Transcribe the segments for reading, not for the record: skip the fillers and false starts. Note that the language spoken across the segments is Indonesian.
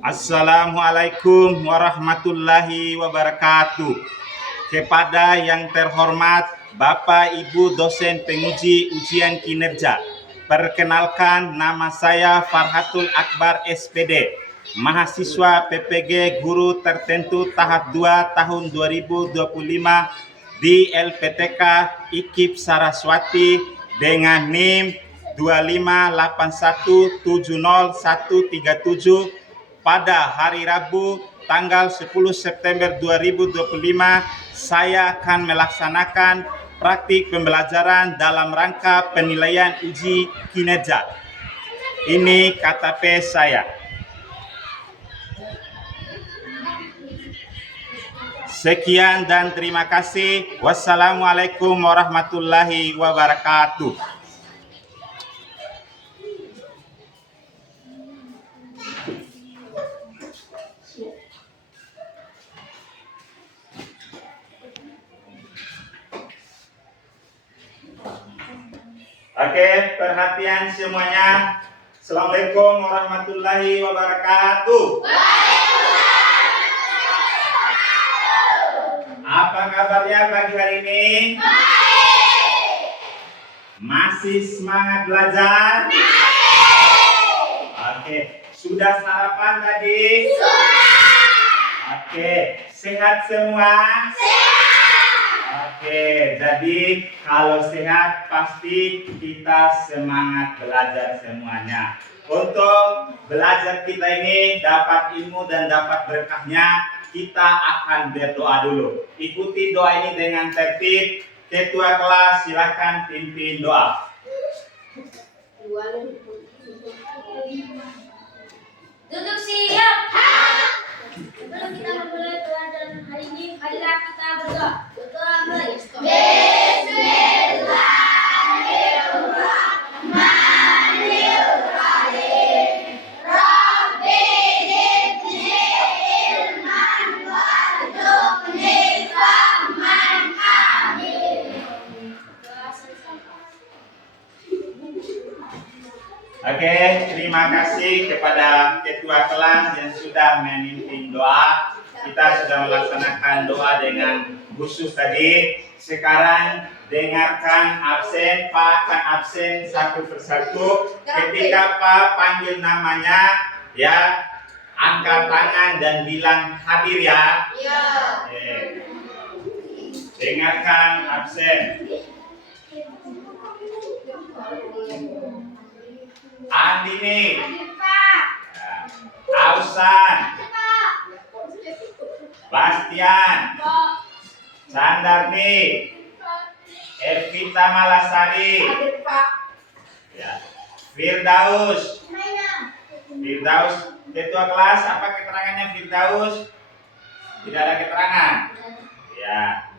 Assalamualaikum warahmatullahi wabarakatuh. Kepada yang terhormat Bapak Ibu dosen penguji ujian kinerja, perkenalkan nama saya Farhatul Akbar SPD, mahasiswa PPG Guru Tertentu tahap 2 tahun 2025 di LPTK IKIP Saraswati dengan NIM 258170137 pada hari Rabu tanggal 10 September 2025 saya akan melaksanakan praktik pembelajaran dalam rangka penilaian uji kinerja. Ini KTP saya. Sekian dan terima kasih. Wassalamualaikum warahmatullahi wabarakatuh. Oke, perhatian semuanya. Assalamualaikum warahmatullahi wabarakatuh. Apa kabarnya pagi hari ini? Masih semangat belajar? Oke, sudah sarapan tadi? Oke, sehat semua? Oke, jadi kalau sehat pasti kita semangat belajar semuanya. Untuk belajar kita ini dapat ilmu dan dapat berkahnya, kita akan berdoa dulu. Ikuti doa ini dengan tertib. Ketua kelas silakan pimpin doa. Duduk siap. Sebelum kita memulai pelajaran hari ini, marilah kita berdoa. Berdoa mulai. Bismillahirrahmanirrahim. Rabbi zidni ilman warzuqni fahman amin. Oke, terima kasih kepada ketua kelas yang sudah memimpin doa. Kita sudah melaksanakan doa dengan khusus tadi. Sekarang dengarkan absen, Pak akan absen satu persatu. Ketika Pak panggil namanya, ya angkat tangan dan bilang hadir ya. Dengarkan absen. Andini, Hadir, Pak. Ausan, Hadir, Pak. Bastian, Pak. Sandarni, Evita Malasari, Hadir, Pak. ya. Firdaus, Mana? Firdaus, ketua kelas apa keterangannya Firdaus? Tidak ada keterangan. Ya.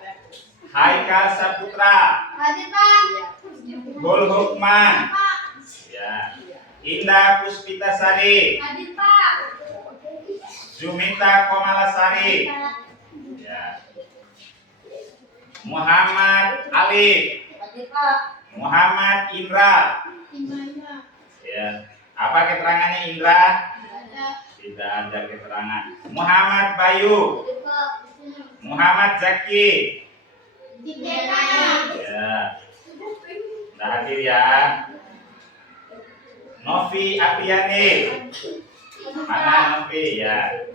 Haikal Saputra, Hadir, Pak. Gul Hukman, Pak. ya. Indah Puspitasari, Hadir, Pak. Jumita Komalasari, ya. Muhammad Ali, Hadir, Pak. Muhammad Indra, Gimana? ya. Apa keterangannya Indra? Ada. Tidak ada keterangan. Muhammad Bayu, Hadir, Pak. Muhammad Zaki, Gimana? ya. Sudah hadir ya. Novi Apriani, mana Novi ya.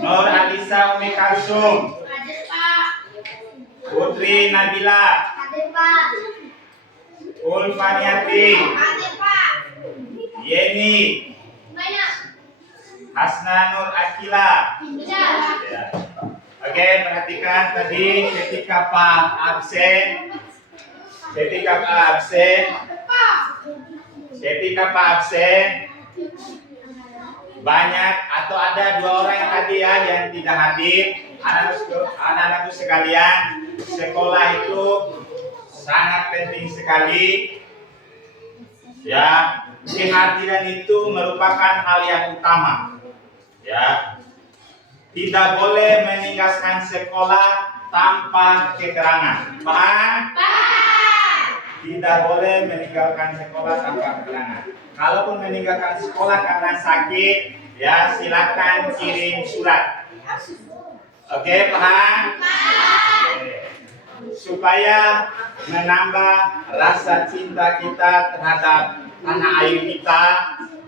Nur Alisa Umi Kalsum, Hadir, Pak. Putri Nabila, Hadir, Pak. Ulfaniati, Hadir, Pak. Yeni, Mana? Hasna Nur Akila. Tidak. Ya. Oke, perhatikan tadi ketika Pak absen, ketika Pak absen, banyak atau ada dua orang yang tadi ya yang tidak hadir. Anak-anakku sekalian, sekolah itu sangat penting sekali. Ya, kehadiran itu merupakan hal yang utama. Ya, tidak boleh meninggalkan sekolah tanpa keterangan. Paham? Tidak boleh meninggalkan sekolah tanpa keterangan. Kalaupun meninggalkan sekolah karena sakit, ya silakan kirim surat. Oke, paham? Oke. Supaya menambah rasa cinta kita terhadap tanah air kita,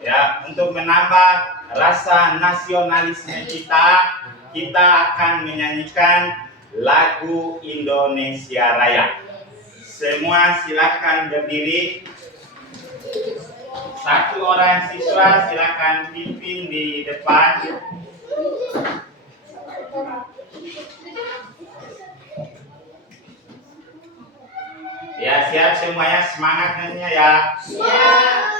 ya, untuk menambah rasa nasionalisme kita, kita akan menyanyikan lagu Indonesia Raya. Semua silakan berdiri. Satu orang siswa silakan pimpin di depan. Ya, siap semuanya, semangat nyanyinya ya. Siap.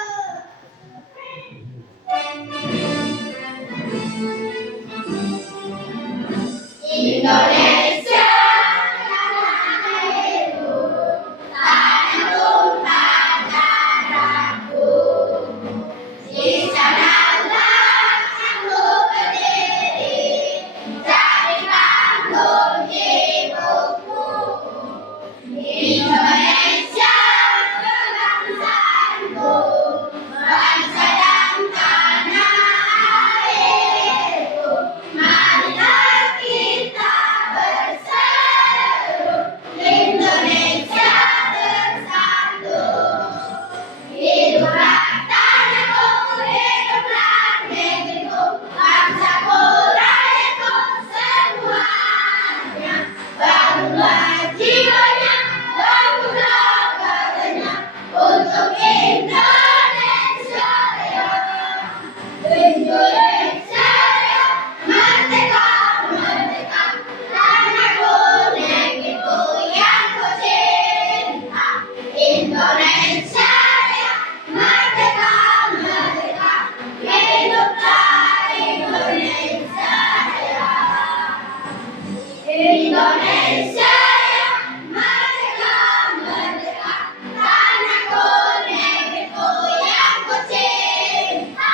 Indonesia tanah airku, tanah tumpah darahku. Di sanalah aku berdiri, jadi panggung ibuku. Indonesia kebangsaanku, bangsa dan tanah airku. Marilah kita berseru, Indonesia bersatu. Hiduplah tanahku, hiduplah negeriku, bangsaku, rakyatku semuanya. Bangunlah jiwanya, bangunlah badannya, untuk Indonesia Raya. Indonesia Raya, merdeka, merdeka, tanahku, negeriku yang ku cinta. Indonesia Raya, merdeka, merdeka, hiduplah Indonesia Raya. Indonesia Raya, merdeka, merdeka, tanahku, negeriku yang ku cinta.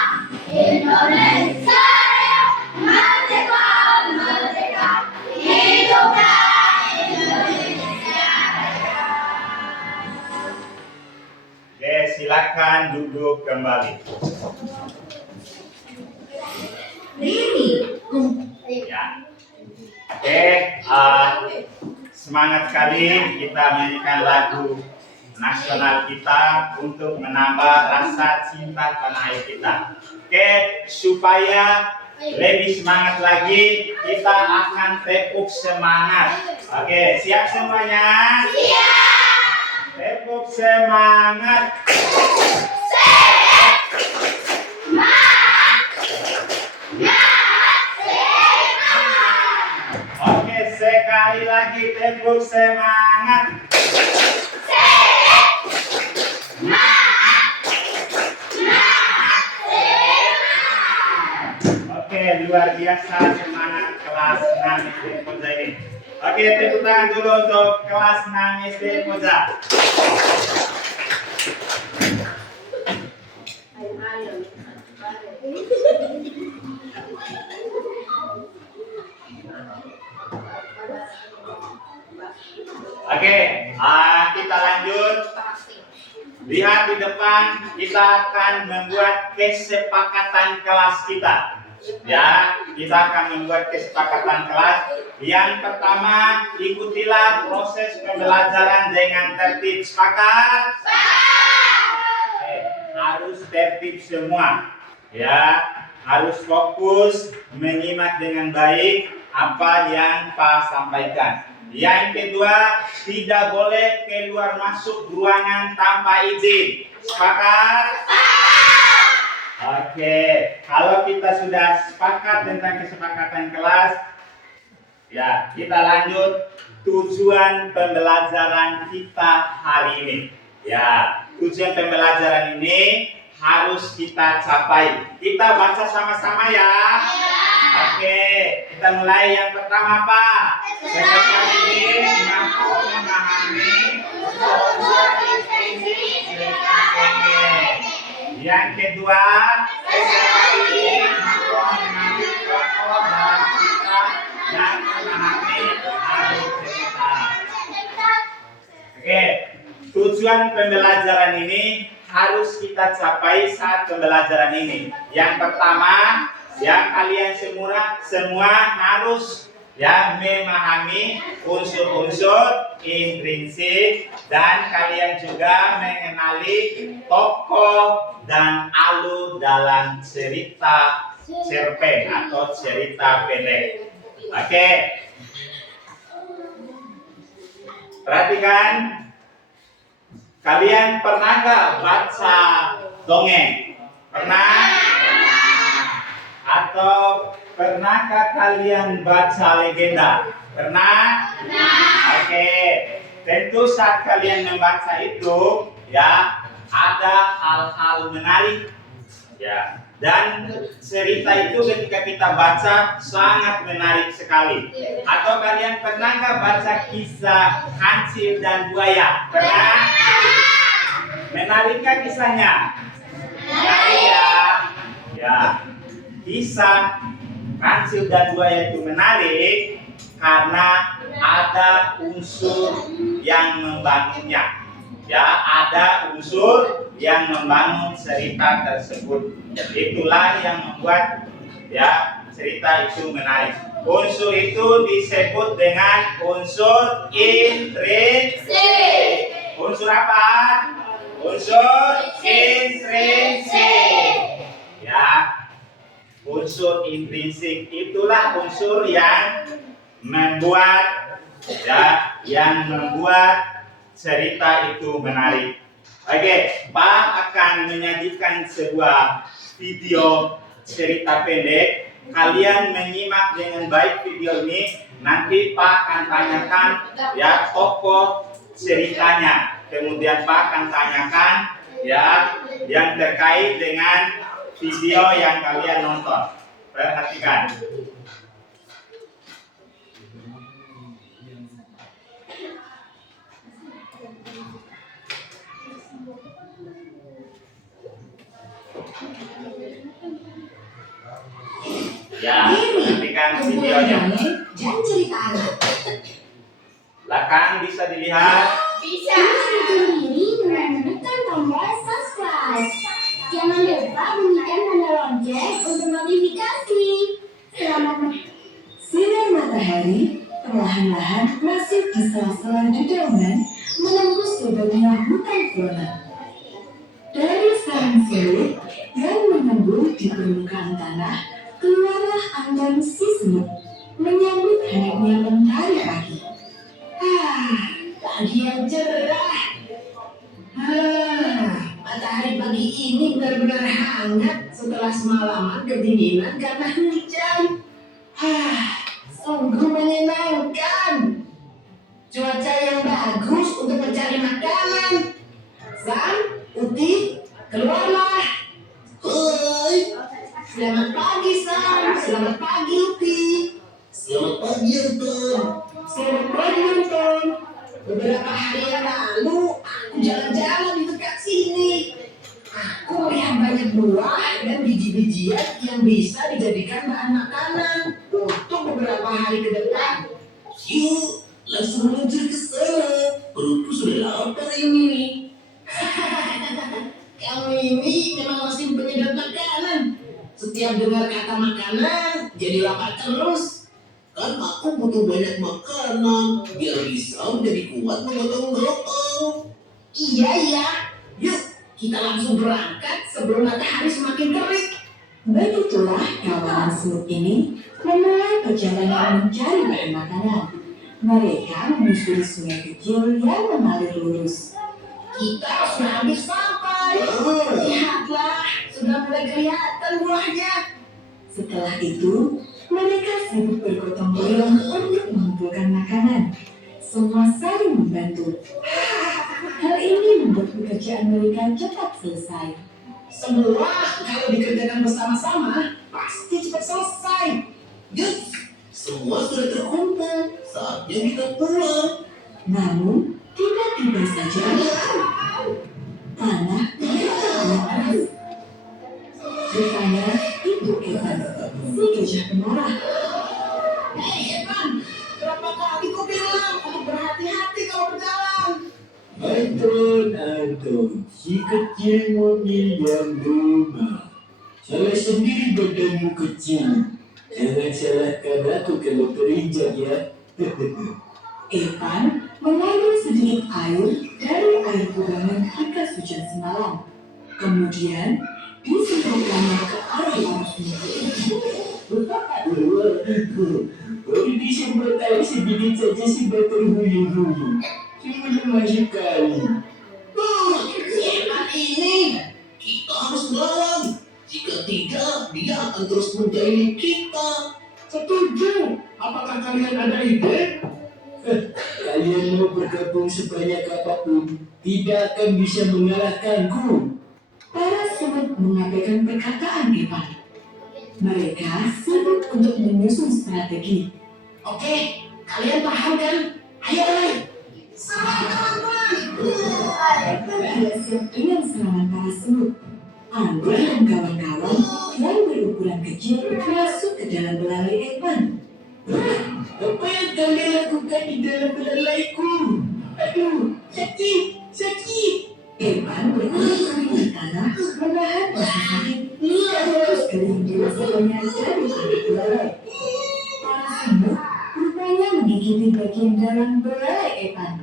Indonesia Raya, merdeka, merdeka, hiduplah Indonesia Raya. Oke, silakan duduk kembali. Ya. Oke, semangat sekali kita menyanyikan lagu nasional kita untuk menambah rasa cinta tanah air kita. Oke, supaya lebih semangat lagi, kita akan tepuk semangat. Oke, siap semuanya? Siap! Tepuk semangat. Oke, sekali lagi tepuk semangat. Oke, luar biasa semangat kelas 6 SD Koja ini. Oke, tepuk tangan dulu untuk kelas 6 SD Koja. Oke, kita lanjut. Lihat di depan, kita akan membuat kesepakatan kelas kita. Ya, kita akan membuat kesepakatan kelas. Yang pertama, ikutilah proses pembelajaran dengan tertib. Sepakat? Oke, harus tertib semua. Ya, harus fokus menyimak dengan baik apa yang Pak sampaikan. Yang kedua, tidak boleh keluar masuk ruangan tanpa izin. Sepakat? Oke, kalau kita sudah sepakat tentang kesepakatan kelas, ya, kita lanjut tujuan pembelajaran kita hari ini. Ya, tujuan pembelajaran ini harus kita capai. Kita baca sama-sama ya. Oke, kita mulai yang pertama apa? Peserta didik mampu memahami tujuan yang kedua, peserta didik mampu mengambil tokoh dalam cerita dan memahami alur cerita. Oke, tujuan pembelajaran ini harus kita capai saat pembelajaran ini. Yang pertama, ya kalian semua harus ya memahami unsur-unsur intrinsik dan kalian juga mengenali tokoh dan alur dalam cerita cerpen atau cerita pendek. Oke. Perhatikan, kalian pernah nggak baca dongeng? Pernah? Atau pernahkah kalian baca legenda? Pernah? Oke. Tentu saat kalian membaca itu, ya ada hal-hal menarik, ya. Dan cerita itu ketika kita baca sangat menarik sekali. Atau kalian pernah nggak baca kisah kancil dan buaya? Pernah? Menarikkah kisahnya? Ya. Ya. Kisah kancil dan buaya itu menarik karena ada unsur yang membangunnya. Ya, ada unsur yang membangun cerita tersebut. Itulah yang membuat ya cerita itu menarik. Unsur itu disebut dengan unsur intrinsik. Unsur apa? Unsur intrinsik. Ya. Unsur intrinsik itulah unsur yang membuat cerita itu menarik. Oke, Pak akan menyajikan sebuah video cerita pendek. Kalian menyimak dengan baik video ini. Nanti Pak akan tanyakan ya tokoh ceritanya. Kemudian Pak akan tanyakan ya yang terkait dengan video yang kalian nonton. Perhatikan. Ya, perhatikan videonya. Dan cerita anak. Belakang bisa dilihat. Bisa. Ini dengan menekan tombol subscribe. Jangan lupa bunyikan tanda lonceng untuk notifikasi. Selamat sinar matahari perlahan-lahan masuk di sela-sela dedaunan menembus lebarnya hutan flora. Dari sarang selut yang menembus di permukaan tanah, keluarlah angin si semut menyambut hangatnya mentari pagi. Pagi yang cerah. Matahari pagi ini benar-benar hangat setelah semalaman kedinginan karena hujan. Sungguh menyenangkan. Cuaca yang bagus untuk mencari makanan. Sam, Uti, keluarlah. Hai. Selamat pagi Sam, selamat pagi Uti. Selamat pagi Anton. Selamat pagi Anton. Beberapa hari yang lalu aku jalan-jalan di dekat sini. Aku melihat banyak buah dan biji-bijian yang bisa dijadikan bahan makanan untuk beberapa hari ke depan. Yuk, langsung meluncur ke sana. Perutku sudah lapar ini. Kamu ini memang masih penyedap makanan. Setiap dengar kata makanan, jadi lapar terus. Kan aku butuh banyak makanan biar bisa menjadi kuat memotong-motong. Iya. Yuk, kita langsung berangkat sebelum matahari semakin terik. Begitulah kawanan semut ini memulai perjalanan mencari bahan makanan. Mereka menyusuri sungai kecil yang mengalir lurus. Kita sudah hampir sampai. Lihatlah, sudah mulai kelihatan buahnya. Setelah itu, mereka sibuk bergotong royong untuk mengumpulkan makanan. Semua saling membantu. Hal ini membuat pekerjaan mereka cepat selesai. Semua kalau dikerjakan bersama-sama pasti cepat selesai. Yuk, semua sudah terkumpul. Saatnya kita pulang. Namun tiba-tiba saja tanah tergerak. Rupanya itu Evan, si gajah pemarah. Hei Evan, berapa kali kau bilang untuk berhati-hati kalau berjalan? Anton, si kecil mobil yang rumah. Salah sendiri badanmu kecil. Jangan salahkan aku kalau terinjak ya. Evan mengambil sedikit air dari air kubangan bekas hujan semalam. Kemudian disemprotkannya ke arah arah Baru disemprot air sedikit saja sudah terbuyur-buyur. Cuma sekali. Hebat ini. Kita harus melawan. Jika tidak, dia akan terus menjahili kita. Setuju. Apakah kalian ada ide? Kalian mau bergabung sebanyak apapun, tidak akan bisa mengalahkanku. Para semut mengabaikan perkataan Evan. Mereka sibuk untuk menyusun strategi. Oke, kalian paham kan? Ayo mulai. Evan tidak siap dengan serangan para semut. Anggur dan kawan-kawan yang berukuran kecil masuk ke dalam belalai Evan. Apa yang kalian lakukan di dalam belalaiku? Aduh, sakit. Evan berguling-guling di tanah menahan rasa sakit dan terus berlindung sebanyak dari anak belalai. Para semut rupanya menggigiti bagian dalam belalai Evan.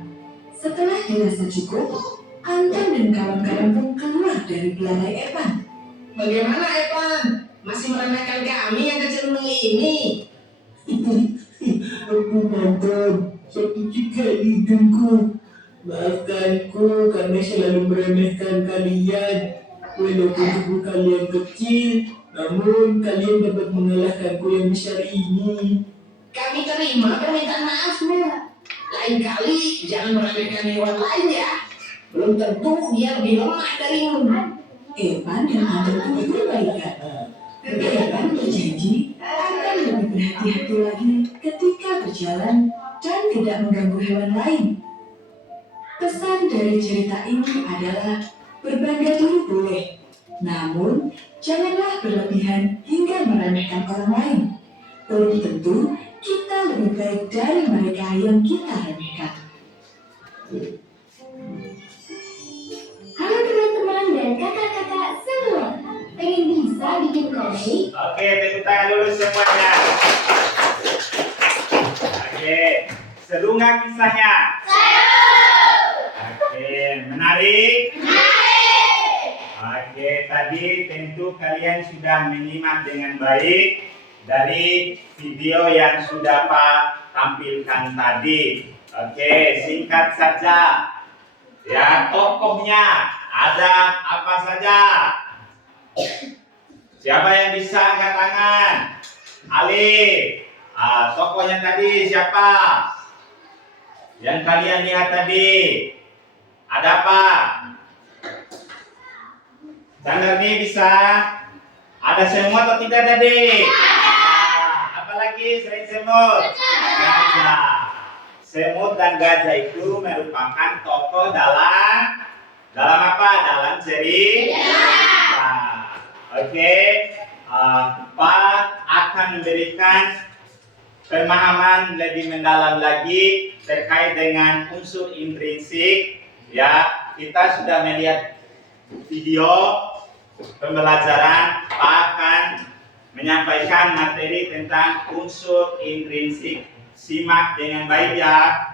Setelah dirasa cukup, Anton dan kawan-kawan pun keluar dari belalai Evan. Bagaimana Evan? Masih meremehkan kami yang kecil ini? Aku mantan, sakit juga hidungku. Maafkanku karena selalu meremehkan kalian. Walaupun tubuh kalian kecil, namun kalian dapat mengalahkanku yang besar ini. Kami terima permintaan maafmu. Lain kali jangan meremehkan hewan lain ya. Belum tentu dia lebih lemah darimu. Evan dan Anton pun berbaikan. Evan berjanji akan lebih berhati-hati lagi ketika berjalan dan tidak mengganggu hewan lain. Pesan dari cerita ini adalah berbangga diri boleh, namun janganlah berlebihan hingga meremehkan orang lain. Belum tentu kita lebih baik dari mereka yang kita remehkan. Halo teman-teman dan kakak-kakak semua. Pengen bisa bikin komik? Oke, tepuk tangan dulu semuanya. Oke, seru nggak kisahnya? Oke, menarik? Oke, tadi tentu kalian sudah menyimak dengan baik dari video yang sudah Pak tampilkan tadi. Oke, singkat saja. Ya, tokohnya ada apa saja? Siapa yang bisa angkat tangan? Ali. Tokohnya tadi siapa? Yang kalian lihat tadi. Ada apa? Sandarni bisa? Ada semut atau tidak tadi? Apalagi selain semut? Gajah. Semut dan gajah itu merupakan tokoh dalam apa? Dalam cerita. Oke. Pak akan memberikan pemahaman lebih mendalam lagi terkait dengan unsur intrinsik. Ya, kita sudah melihat video pembelajaran. Pak akan menyampaikan materi tentang unsur intrinsik. Simak dengan baik ya.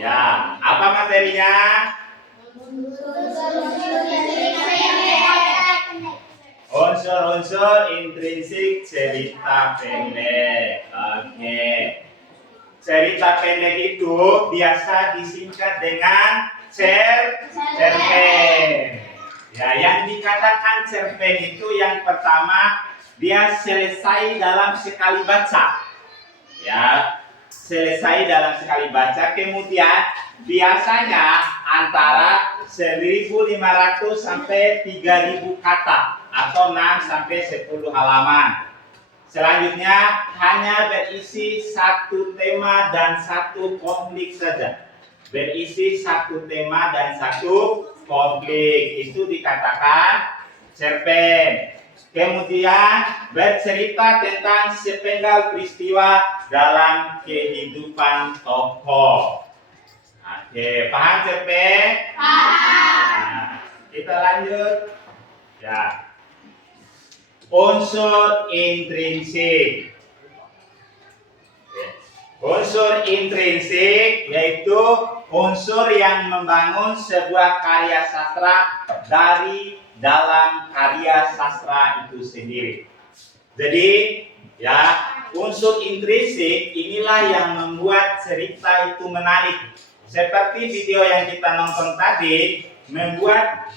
Ya, apa materinya? Unsur-unsur intrinsik cerita pendek. Oke. Cerita pendek itu biasa disingkat dengan cerpen. Ya, yang dikatakan cerpen itu yang pertama dia selesai dalam sekali baca. Ya, selesai dalam sekali baca. Kemudian biasanya antara 1.500 sampai 3.000 kata atau 6 sampai 10 halaman. Selanjutnya hanya berisi satu tema dan satu konflik saja. Berisi satu tema dan satu konflik. Itu dikatakan cerpen. Kemudian bercerita tentang sepenggal peristiwa dalam kehidupan tokoh. Oke, paham Cepet? Nah, kita lanjut. Ya. Unsur intrinsik. Unsur intrinsik yaitu unsur yang membangun sebuah karya sastra dari dalam karya sastra itu sendiri. Jadi, ya, unsur intrinsik inilah yang membuat cerita itu menarik. Seperti video yang kita nonton tadi, membuat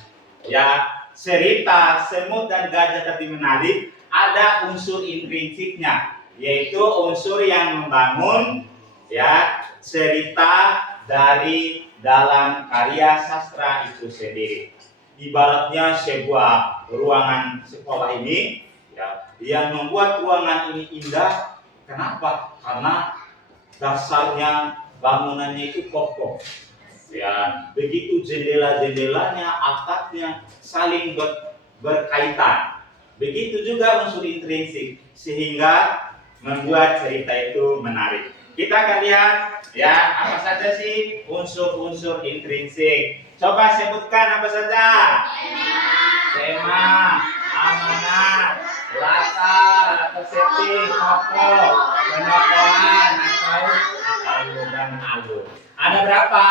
ya cerita semut dan gajah tadi menarik, ada unsur intrinsiknya, yaitu unsur yang membangun ya cerita dari dalam karya sastra itu sendiri. Ibaratnya sebuah ruangan sekolah ini ya, yang membuat ruangan ini indah. Kenapa? Karena dasarnya bangunannya itu kokoh. Ya, begitu jendela-jendelanya, atapnya saling berkaitan. Begitu juga unsur intrinsik sehingga membuat cerita itu menarik. Kita akan lihat ya apa saja sih unsur-unsur intrinsik. Coba sebutkan apa saja? Tema, amanat, latar atau setting, tokoh, penokohan atau alur dan alur. Ada berapa?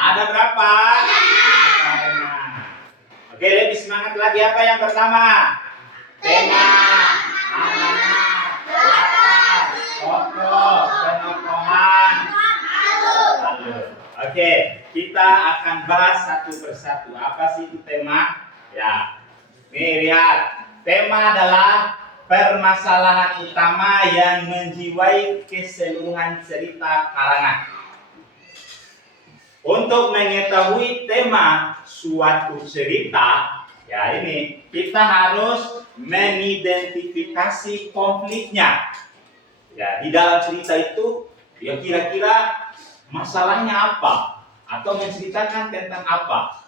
Ada berapa? Oke, lebih semangat lagi. Apa yang pertama? Tema, amanat, latar, tokoh, penokohan, alur. Oke, kita akan bahas satu persatu. Apa sih itu tema? Ya, nih lihat. Tema adalah permasalahan utama yang menjiwai keseluruhan cerita karangan. Untuk mengetahui tema suatu cerita, ya ini kita harus mengidentifikasi konfliknya. Ya, di dalam cerita itu, ya kira-kira masalahnya apa atau menceritakan tentang apa.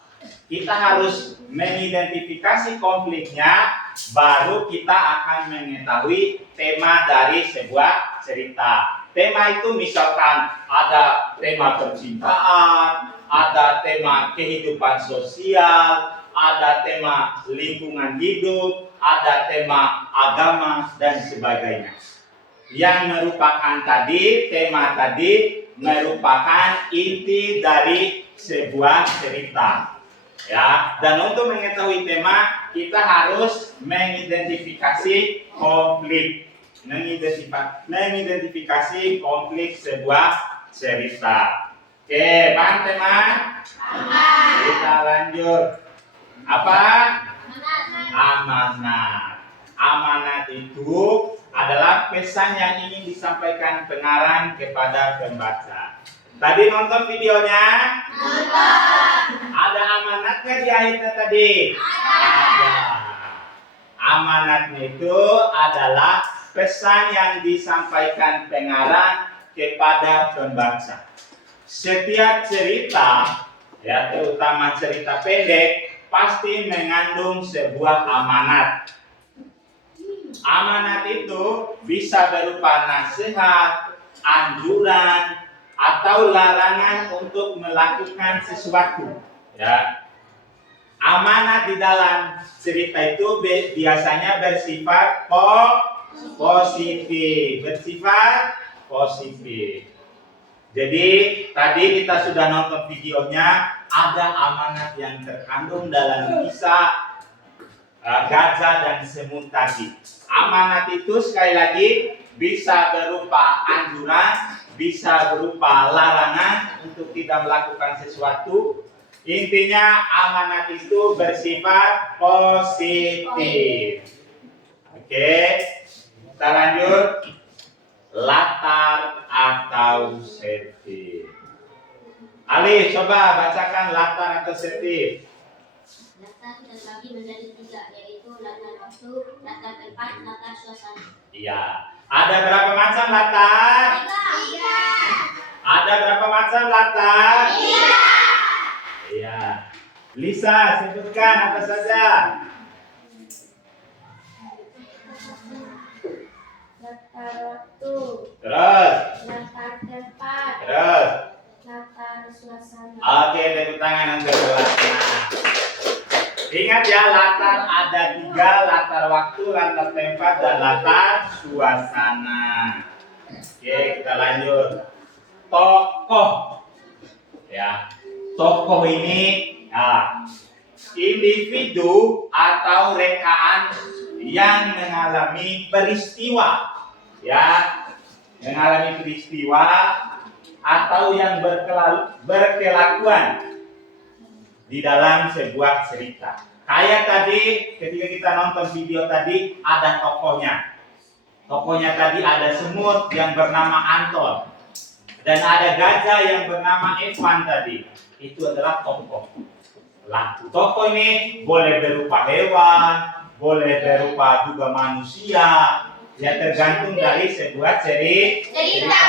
Kita harus mengidentifikasi konfliknya, baru kita akan mengetahui tema dari sebuah cerita. Tema itu misalkan ada tema percintaan, ada tema kehidupan sosial, ada tema lingkungan hidup, ada tema agama dan sebagainya. Yang merupakan tadi, tema tadi merupakan inti dari sebuah cerita. Ya, dan untuk mengetahui tema kita harus mengidentifikasi konflik, mengidentifikasi konflik sebuah cerita. Oke, paham teman? Kita lanjut. Apa? Amanat. Amanat itu adalah pesan yang ingin disampaikan pengarang kepada pembaca. Tadi nonton videonya? Ada amanatnya di akhirnya tadi? Ada. Amanatnya itu adalah pesan yang disampaikan pengarang kepada pembaca. Setiap cerita, ya terutama cerita pendek, pasti mengandung sebuah amanat. Amanat itu bisa berupa nasihat, anjuran, atau larangan untuk melakukan sesuatu. Ya. Amanat di dalam cerita itu biasanya bersifat positif. Bersifat positif. Jadi tadi kita sudah nonton videonya, ada amanat yang terkandung dalam kisah gajah dan semut tadi. Amanat itu sekali lagi bisa berupa anjuran, bisa berupa larangan untuk tidak melakukan sesuatu. Intinya amanat itu bersifat positif. Oke, kita lanjut. Latar atau setting. Ali, coba bacakan latar atau setting. Latar terbagi menjadi 3, yaitu latar waktu, latar tempat, latar suasana. Iya. Ada berapa macam latar? 3. Ada berapa macam latar? 3. Iya. Lisa, sebutkan apa saja? latar waktu, Terus, latar tempat, terus. latar suasana. Oke, tepuk tangan untuk kelasnya. Ingat ya, latar ada 3, latar waktu, latar tempat, dan latar suasana. Oke, kita lanjut. Tokoh. Ya, tokoh ini ya, individu atau rekaan yang mengalami peristiwa, ya, mengalami peristiwa atau yang berkelakuan di dalam sebuah cerita. Kayak tadi ketika kita nonton video tadi ada tokohnya. Tokohnya tadi ada semut yang bernama Anton dan ada gajah yang bernama Evan tadi. Itu adalah tokoh. Lah, tokoh ini boleh berupa hewan, boleh berupa juga manusia. Ya tergantung dari sebuah cerita.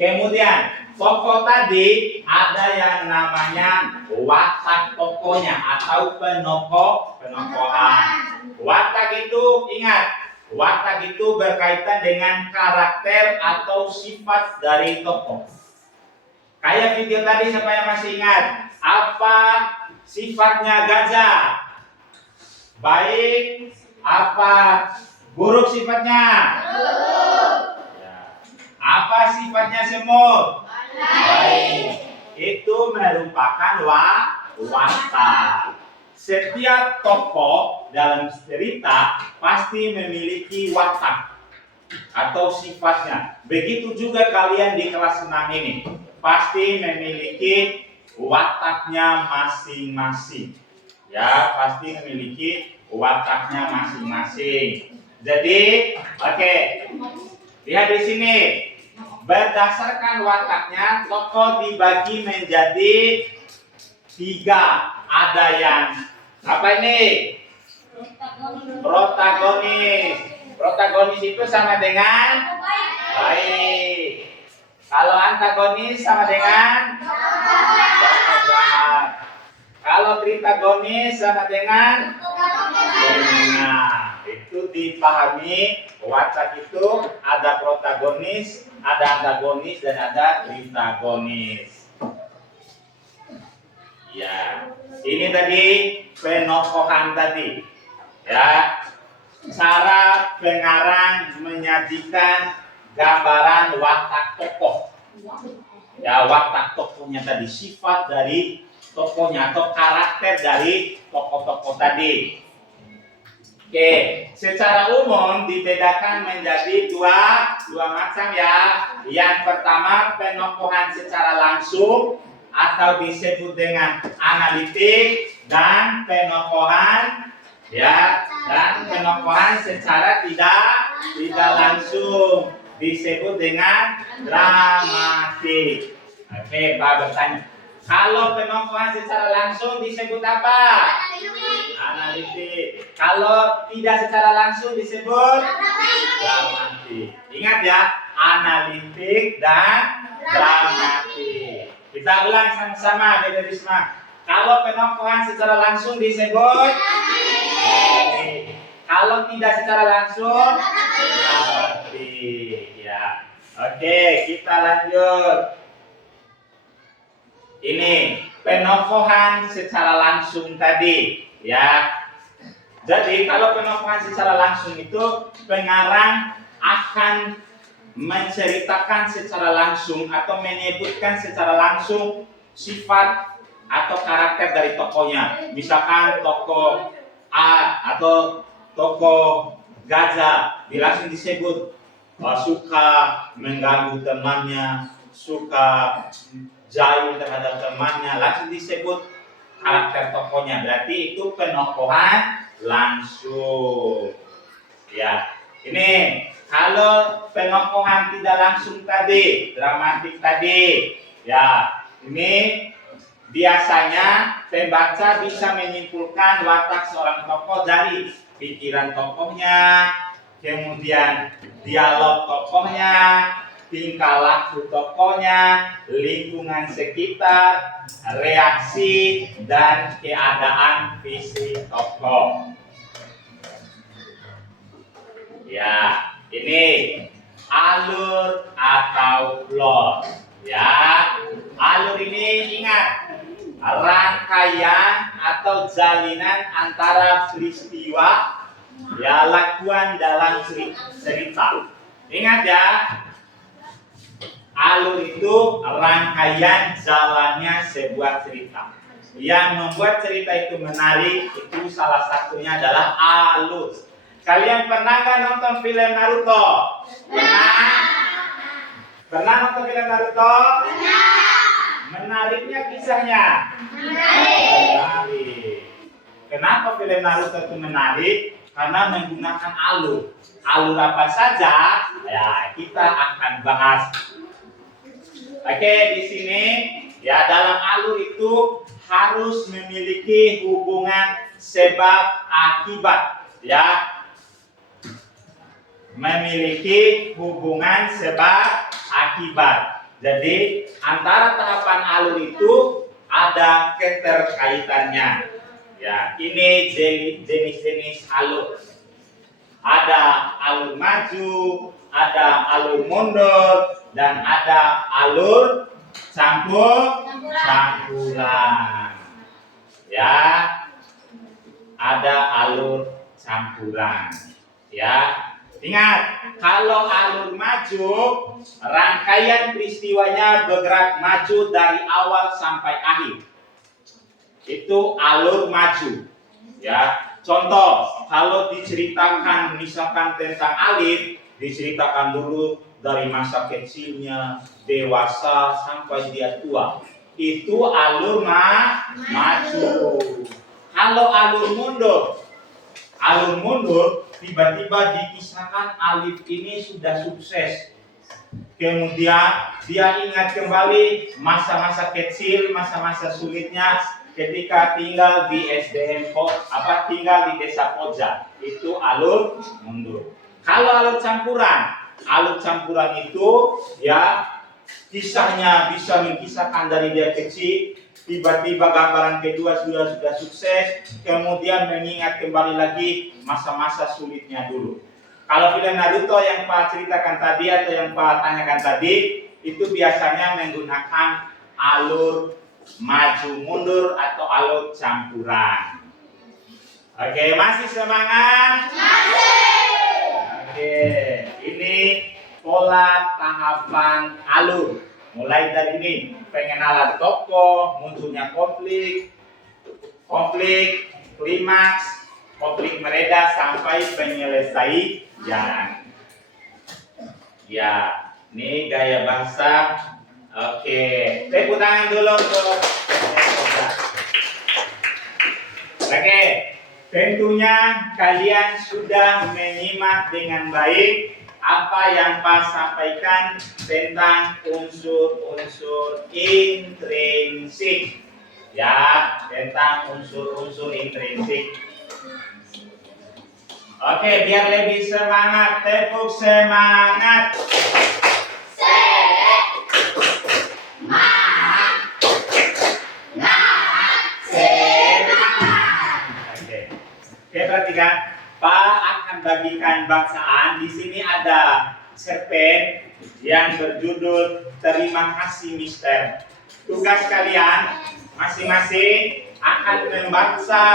Kemudian tokoh tadi ada yang namanya watak tokohnya atau penokohan. Watak itu ingat, watak itu berkaitan dengan karakter atau sifat dari tokoh. Kayak video tadi siapa yang masih ingat? Apa sifatnya gajah? Baik, apa buruk sifatnya? Apa sifatnya semut? Baik. Itu merupakan watak. Setiap tokoh dalam cerita pasti memiliki watak atau sifatnya. Begitu juga kalian di kelas 6 ini pasti memiliki wataknya masing-masing. Ya, pasti memiliki wataknya masing-masing. Jadi, oke. Lihat di sini. Berdasarkan wataknya, tokoh dibagi menjadi 3. Ada yang apa ini? Protagonis. Protagonis itu sama dengan baik. Kalau antagonis sama dengan jahat. Kalau tritagonis sama dengan nah, itu dipahami. Watak itu ada protagonis, ada antagonis, dan ada tritagonis. Ya, ini tadi penokohan tadi. Ya, cara pengarang menyajikan gambaran watak tokoh. Ya, watak tokohnya tadi, sifat dari tokohnya atau karakter dari tokoh-tokoh tadi. Oke, secara umum dibedakan menjadi dua macam ya. Yang pertama penokohan secara langsung atau disebut dengan analitik, dan penokohan ya, dan penokohan secara tidak langsung disebut dengan dramatik. Oke, Pak bertanya. Kalau penokohan secara langsung disebut apa? Analitik. Kalau tidak secara langsung disebut dramatik. Ingat ya, analitik dan dramatik. Kita ulang sama-sama, Risma. Kalau penokohan secara langsung disebut analitik. Kalau tidak secara langsung dramatik. Ya. Oke, kita lanjut. Ini penokohan secara langsung tadi, ya. Jadi kalau penokohan secara langsung itu pengarang akan menceritakan secara langsung atau menyebutkan secara langsung sifat atau karakter dari tokohnya. Misalkan tokoh A atau tokoh gajah langsung disebut suka mengganggu temannya, suka jahil terhadap temannya, langsung disebut karakter tokohnya. Berarti itu penokohan langsung. Ya, ini kalau penokohan tidak langsung tadi, dramatik tadi, ya ini biasanya pembaca bisa menyimpulkan watak seorang tokoh dari pikiran tokohnya, kemudian dialog tokohnya, tingkah laku tokohnya, lingkungan sekitar, reaksi, dan keadaan fisik tokoh. Ini alur atau plot. Ya, alur ini ingat rangkaian atau jalinan antara peristiwa ya lakuan dalam cerita. Ingat ya, alur itu rangkaian jalannya sebuah cerita. Yang membuat cerita itu menarik itu salah satunya adalah alur. Kalian pernah nggak nonton film Naruto? Pernah nonton film Naruto? Menariknya kisahnya? Menarik. Kenapa film Naruto itu menarik? Karena menggunakan alur. Alur apa saja? Ya, kita akan bahas. Oke, di sini ya dalam alur itu harus memiliki hubungan sebab akibat. Ya, memiliki hubungan sebab akibat. Jadi antara tahapan alur itu ada keterkaitannya. Ya, ini jenis-jenis alur. Ada alur maju, ada alur mundur, dan ada alur campuran. Ya, ada alur campuran. Ya, ingat, kalau alur maju, rangkaian peristiwanya bergerak maju dari awal sampai akhir. Itu alur maju. Ya, contoh, kalau diceritakan misalkan tentang Alif, diceritakan dulu dari masa kecilnya, dewasa sampai dia tua. Itu alur maju. Kalau alur mundur tiba-tiba dikisahkan Alif ini sudah sukses. Kemudian dia ingat kembali masa-masa kecil, masa-masa sulitnya ketika tinggal di tinggal di desa Koja. Itu alur mundur. Kalau alur campuran itu ya kisahnya bisa mengisahkan dari dia kecil, tiba-tiba gambaran kedua sudah sukses, kemudian mengingat kembali lagi masa-masa sulitnya dulu. Kalau film Naruto yang Pak ceritakan tadi atau yang Pak tanyakan tadi, itu biasanya menggunakan alur maju mundur atau alur campuran. Oke, masih semangat? Oke, ini pola tahapan alur. Mulai dari ini, pengenalan tokoh, munculnya konflik, klimaks, konflik mereda sampai penyelesaian. Ya, ini gaya bahasa. Oke, tepuk tangan dulu untuk Oke, tentunya kalian sudah menyimak dengan baik apa yang Pak sampaikan tentang unsur-unsur intrinsik. Ya, tentang unsur-unsur intrinsik. Oke, biar lebih semangat, tepuk semangat. Oke, perhatikan. Pak akan bagikan bacaan. Di sini ada cerpen yang berjudul Terima Kasih Mister. Tugas kalian masing-masing akan membaca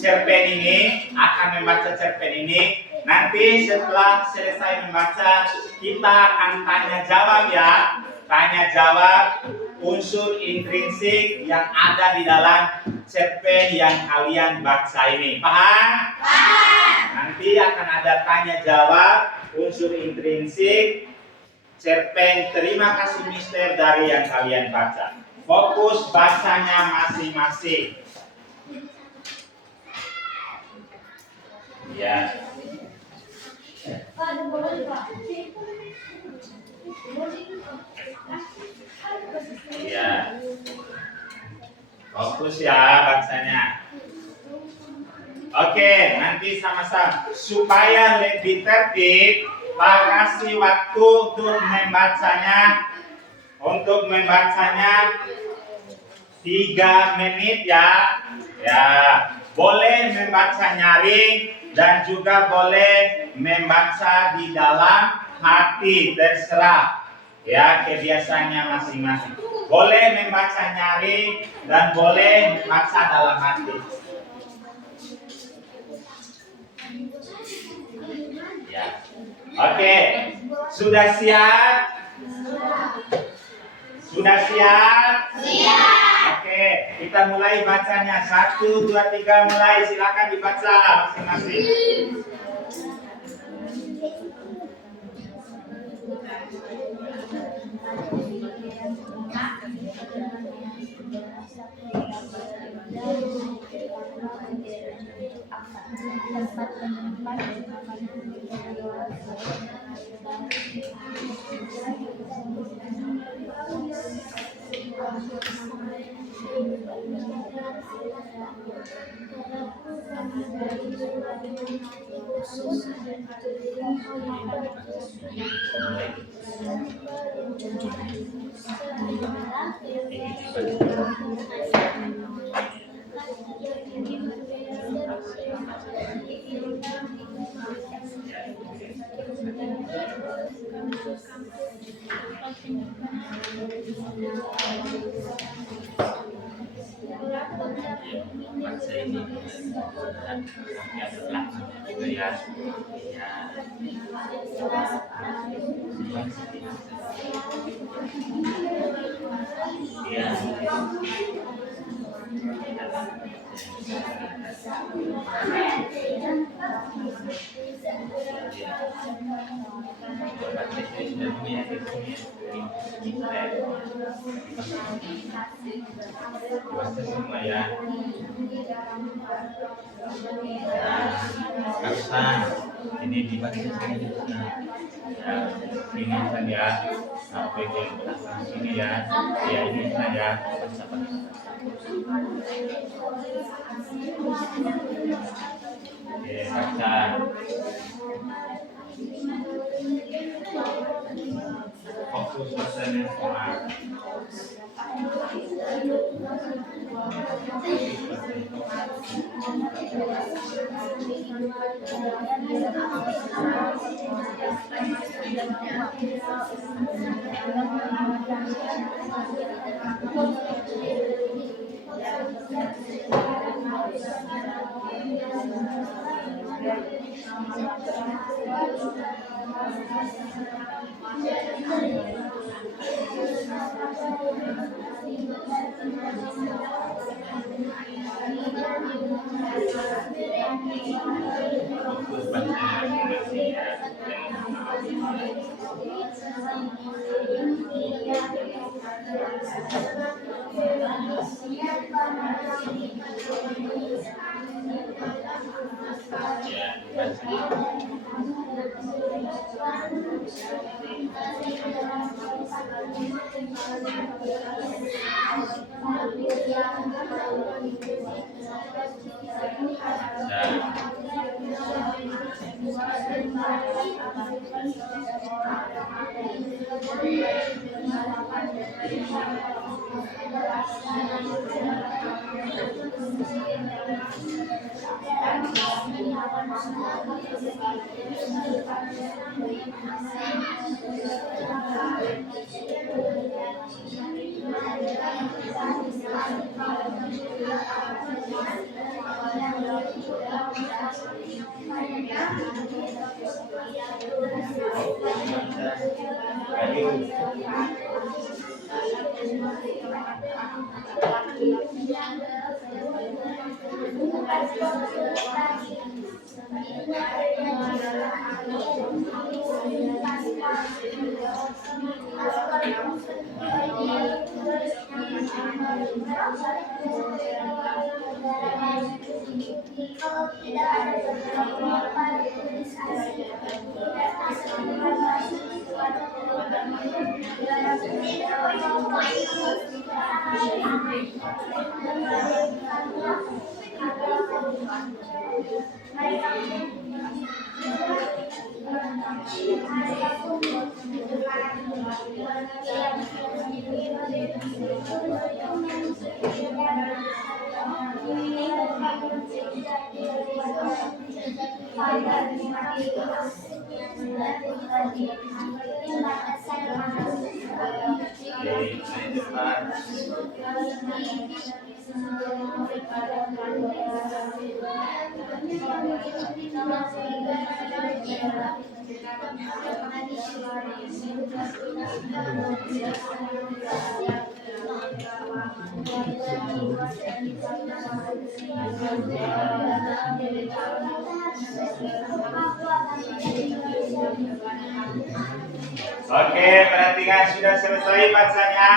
cerpen ini. Nanti setelah selesai membaca, kita akan tanya jawab ya. Tanya jawab unsur intrinsik yang ada di dalam cerpen yang kalian baca ini. Paham? Paham. Nanti akan ada tanya jawab unsur intrinsik cerpen Terima Kasih Mister dari yang kalian baca. Fokus bacanya masing-masing. Ya. Ya. Fokus ya bacanya. Oke, nanti sama-sama supaya lebih tertib, Pak kasih waktu untuk membacanya. Untuk membacanya 3 menit ya. Ya, boleh membaca nyaring, dan juga boleh membaca di dalam hati, terserah ya kebiasaannya masing-masing. Boleh membaca nyari dan boleh membaca dalam hati. Ya. Oke, sudah siap? Sudah siap? Oke, kita mulai bacanya. 1, 2, 3, mulai. Silakan dibaca masing-masing. Baca ini ada belakangnya juga ya. Ya. Baca semua ya. Kata ini dibaca selanjutnya. Ini saja sampai ke belakang sini ya. Ya ini saja baca. Oke, baca. Fokus bacanya semua. Fokus bacanya masing-masing ya. Ya, baca. Oke, perhatikan sudah selesai bacanya?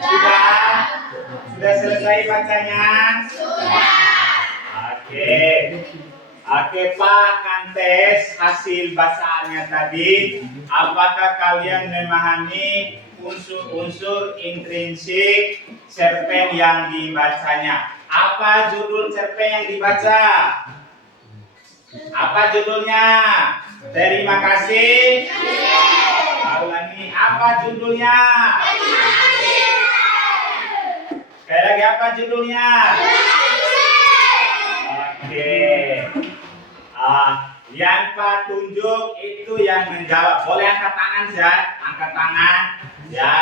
Sudah? Sudah selesai bacanya? Oke. Oke, Pak akan tes hasil bacaannya tadi. Apakah kalian memahami unsur-unsur intrinsik cerpen yang dibacanya? Apa judul cerpen yang dibaca? Apa judulnya? Terima kasih. Ulangi, apa judulnya? Sekali lagi, apa judulnya? Oke. Yang Pak tunjuk itu yang menjawab. Boleh angkat tangan ya, angkat tangan ya.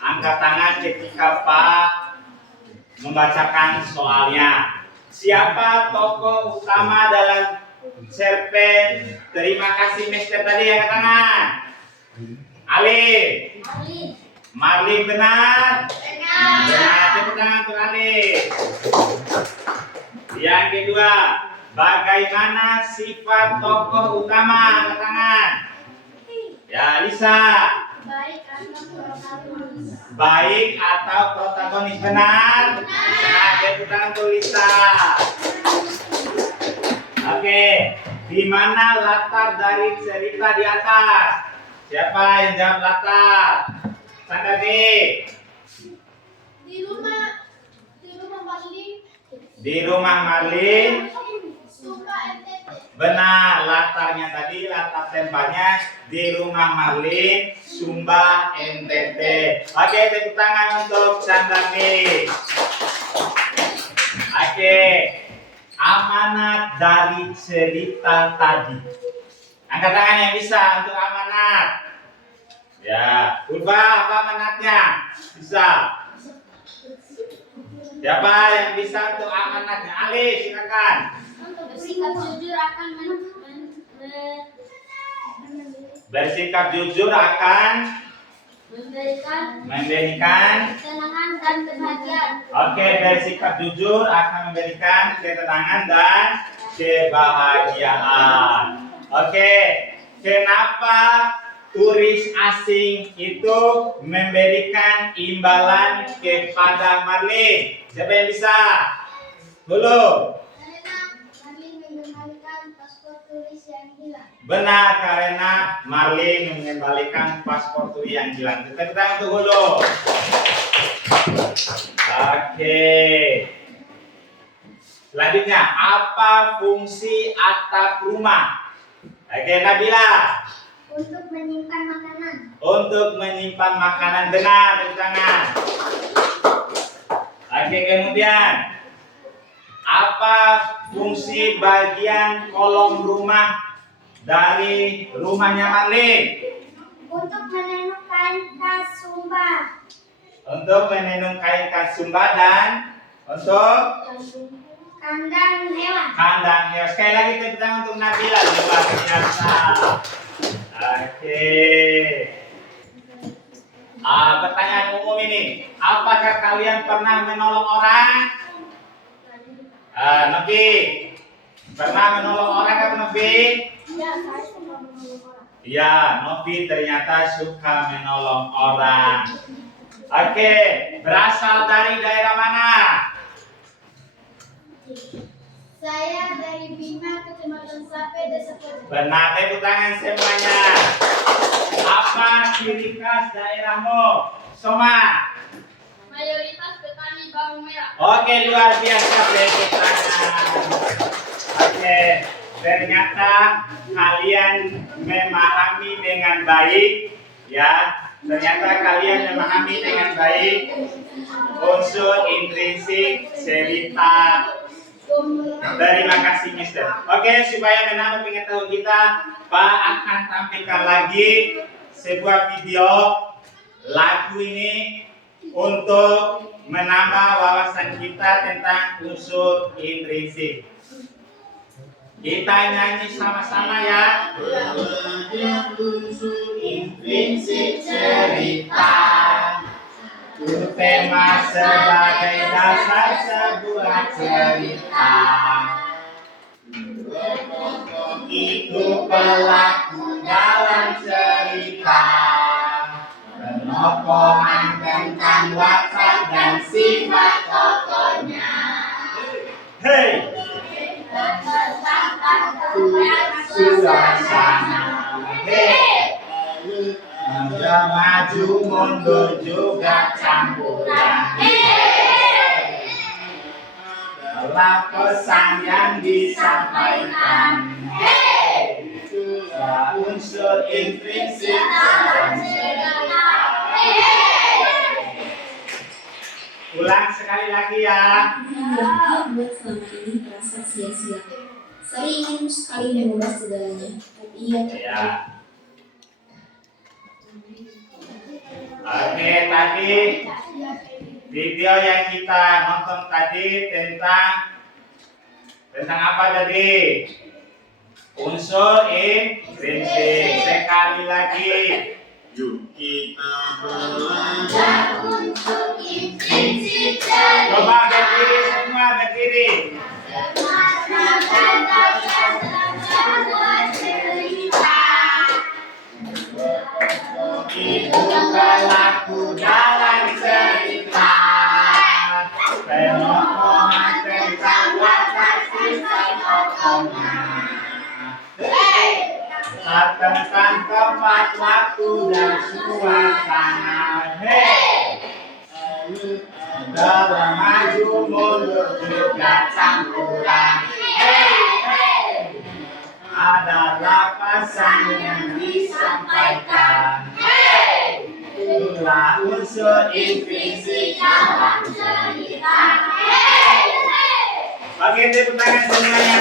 Angkat tangan ketika Pak membacakan soalnya. Siapa tokoh utama dalam cerpen Terima Kasih Mister tadi? Angkat tangan. Ali. Marlin benar? Benar. Tepuk tangan untuk Ali. Yang kedua, bagaimana sifat tokoh utama? Angkat tangan. Ya, Lisa. Baik atau protagonis? Benar? Nah, tepuk tangan untuk Lisa. Oke, di mana latar dari cerita di atas? Siapa yang jawab latar? Sandati. Di rumah Marlin. Di rumah Marlin. Sumba NTT. Benar, latarnya tadi, latar tempatnya di rumah Marlin, Sumba, NTT. Oke, tepuk tangan untuk Sandati. Oke, amanat dari cerita tadi. Angkat tangan yang bisa untuk amanat. Ya, Purba, apa amanatnya? Bisa. Siapa yang bisa untuk amanatnya? Ali, silakan. Bersikap jujur akan Bersikap jujur akan memberikan memberikan. ketenangan dan kebahagiaan. Oke, bersikap jujur akan memberikan ketenangan dan kebahagiaan. Oke, kenapa turis asing itu memberikan imbalan kepada Marlin? Siapa yang bisa? Dulu. Karena Marlin mengembalikan paspor turis yang hilang. Benar, karena Marlin mengembalikan paspor turis yang hilang. Tepuk tangan untuk Hulu. Oke. Selanjutnya, apa fungsi atap rumah? Oke, Nabila. Untuk menyimpan makanan. Untuk menyimpan makanan. Benar, tepuk tangan. Oke, kemudian apa fungsi bagian kolom rumah dari rumahnya Marlin? Untuk menenun kain khas Sumba. Untuk menenun kain khas Sumba dan untuk Kandang hewan. kandang hewan. Sekali lagi tepuk tangan untuk Nabila. Luar biasa. Oke. Pertanyaan umum ini, apakah kalian pernah menolong orang? Novi, pernah menolong orang kan Novi? Ya, saya suka menolong orang. Ya, Novi ternyata suka menolong orang. Oke, berasal dari daerah mana? Saya dari Bima, Kecamatan Sape, Desa Kojo. Benar, tepuk tangan semuanya. Apa ciri khas daerahmu? Soma. Mayoritas petani bawang merah. Oke, luar biasa, tepuk tangan. Oke, ternyata kalian memahami dengan baik, ya. Ternyata kalian memahami dengan baik unsur intrinsik cerita Terima kasih Mister. Oke, supaya menambah pengetahuan kita, Pak akan tampilkan lagi sebuah video lagu ini untuk menambah wawasan kita tentang unsur intrinsik. Kita nyanyi sama-sama ya. Unsur intrinsik cerita, tema sebagai dasar sebuah cerita. Itu pelaku dalam cerita, penokohan tentang watak dan sifat tokohnya. Hey, suasana. Hey, ada maju mundur juga campuran. Adalah pesan yang disampaikan. Unsur intrinsik dalam cerita. Ulang sekali lagi ya. Yang buat selama ini terasa sia-sia. Saya ingin sekali mengubah segalanya, tapi ia Ya. Oke, tadi video yang kita nonton tadi tentang apa tadi? Unsur intrinsik. Sekali lagi. Yuk kita belajar. untuk intrinsik Coba berdiri semua, berdiri. Itu pelaku dalam cerita, penokohan tentang watak sifat tokohnya. Tentang tempat, waktu dan suasana. Dalam maju mundur juga campuran. Adalah pesan yang disampaikan. Itulah unsur intrinsik dalam cerita. Oke, tepuk tangan semuanya.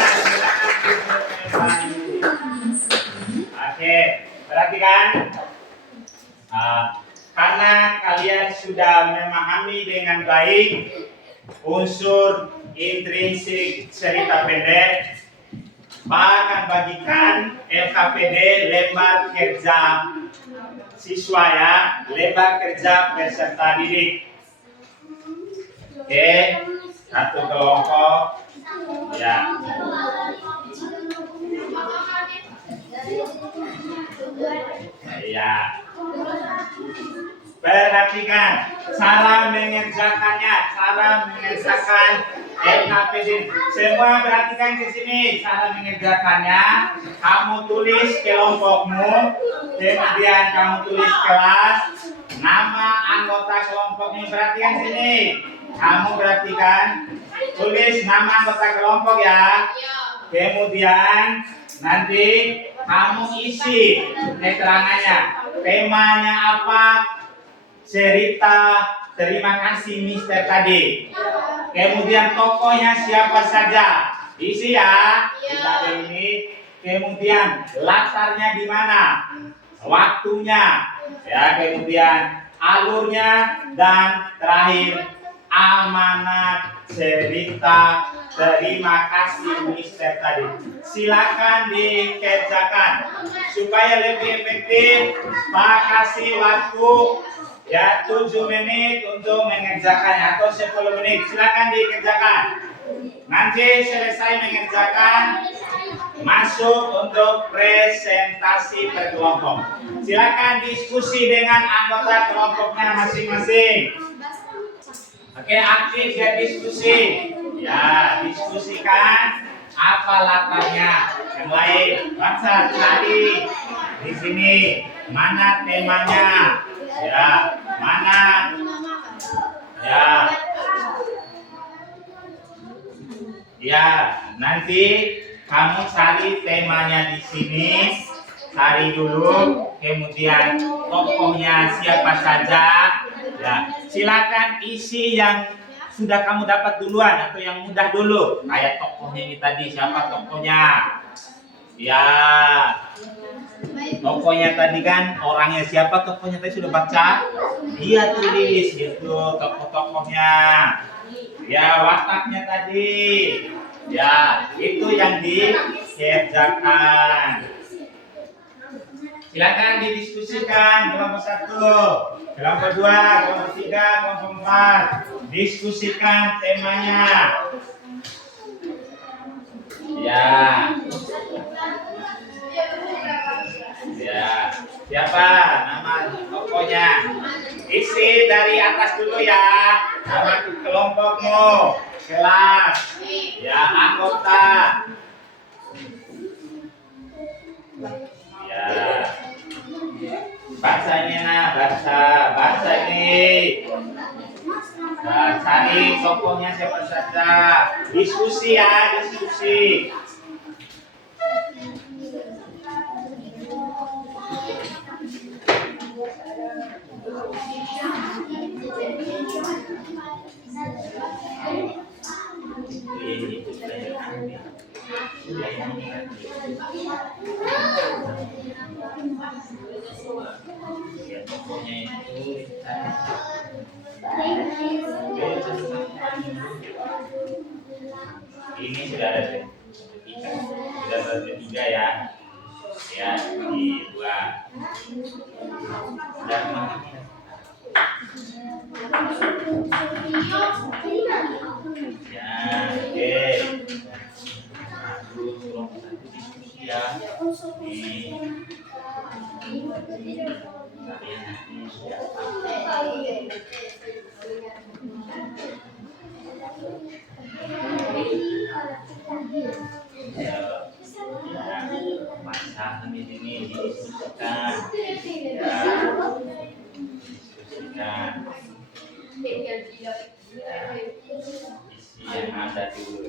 Oke, perhatikan. Karena kalian sudah memahami dengan baik unsur intrinsik cerita pendek, Pak akan bagikan LKPD lembar kerja siswa ya, lembar kerja peserta didik. Oke, satu kelompok ya. Ya. Perhatikan cara mengerjakannya, cara mengerjakan LKPD. Semua perhatikan ke sini cara mengerjakannya. Kamu tulis kelompokmu, kemudian kamu tulis kelas, nama anggota kelompoknya. Perhatikan sini. Kamu perhatikan, tulis nama anggota kelompok ya. Kemudian nanti kamu isi keterangannya. Temanya apa? Cerita terima kasih Mister tadi. Kemudian tokohnya siapa saja. Isi ya. Kita ini. Kemudian latarnya di mana? Waktunya. Ya, kemudian alurnya dan terakhir amanat cerita terima kasih Mister tadi. Silakan dikerjakan supaya lebih efektif. Pak kasih waktu ya 7 menit untuk mengerjakannya atau 10 menit. Silakan dikerjakan. Nanti selesai mengerjakan masuk untuk presentasi per kelompok. Silakan diskusi dengan anggota kelompoknya masing-masing. Oke, aktif ya diskusi. Ya, diskusikan apa latarnya. Yang lain, baca cari di sini mana temanya. Ya, mana? Ya. Ya, nanti kamu cari temanya di sini. Cari dulu, kemudian tokohnya siapa saja. Ya, silakan isi yang sudah kamu dapat duluan atau yang mudah dulu? Kayak tokohnya ini tadi, siapa tokohnya? Ya, tokohnya tadi kan orangnya siapa? Tokohnya tadi sudah baca? Dia tulis gitu tokoh-tokohnya. Ya, wataknya tadi. Ya, itu yang dikerjakan. Silakan didiskusikan kelompok 1, kelompok 2, kelompok 3, kelompok 4. Diskusikan temanya. Ya. Ya. Siapa nama tokohnya? Isi dari atas dulu ya. Nama kelompokmu, kelas, ya anggota. Ya. Bacanya nah, baca ini. Nah, cari tokohnya siapa saja. Diskusi ya, diskusi. Ya, tokohnya itu ini sudah ada ketiga, sudah ada ketiga ya. Ya, dibuat. Dan ya, oke. Terus kelompok 1 diskusi ya. Kalian nanti siapa? Ya, masalah di sini didiskusikan. Ya, diskusikan. Isi yang ada dulu.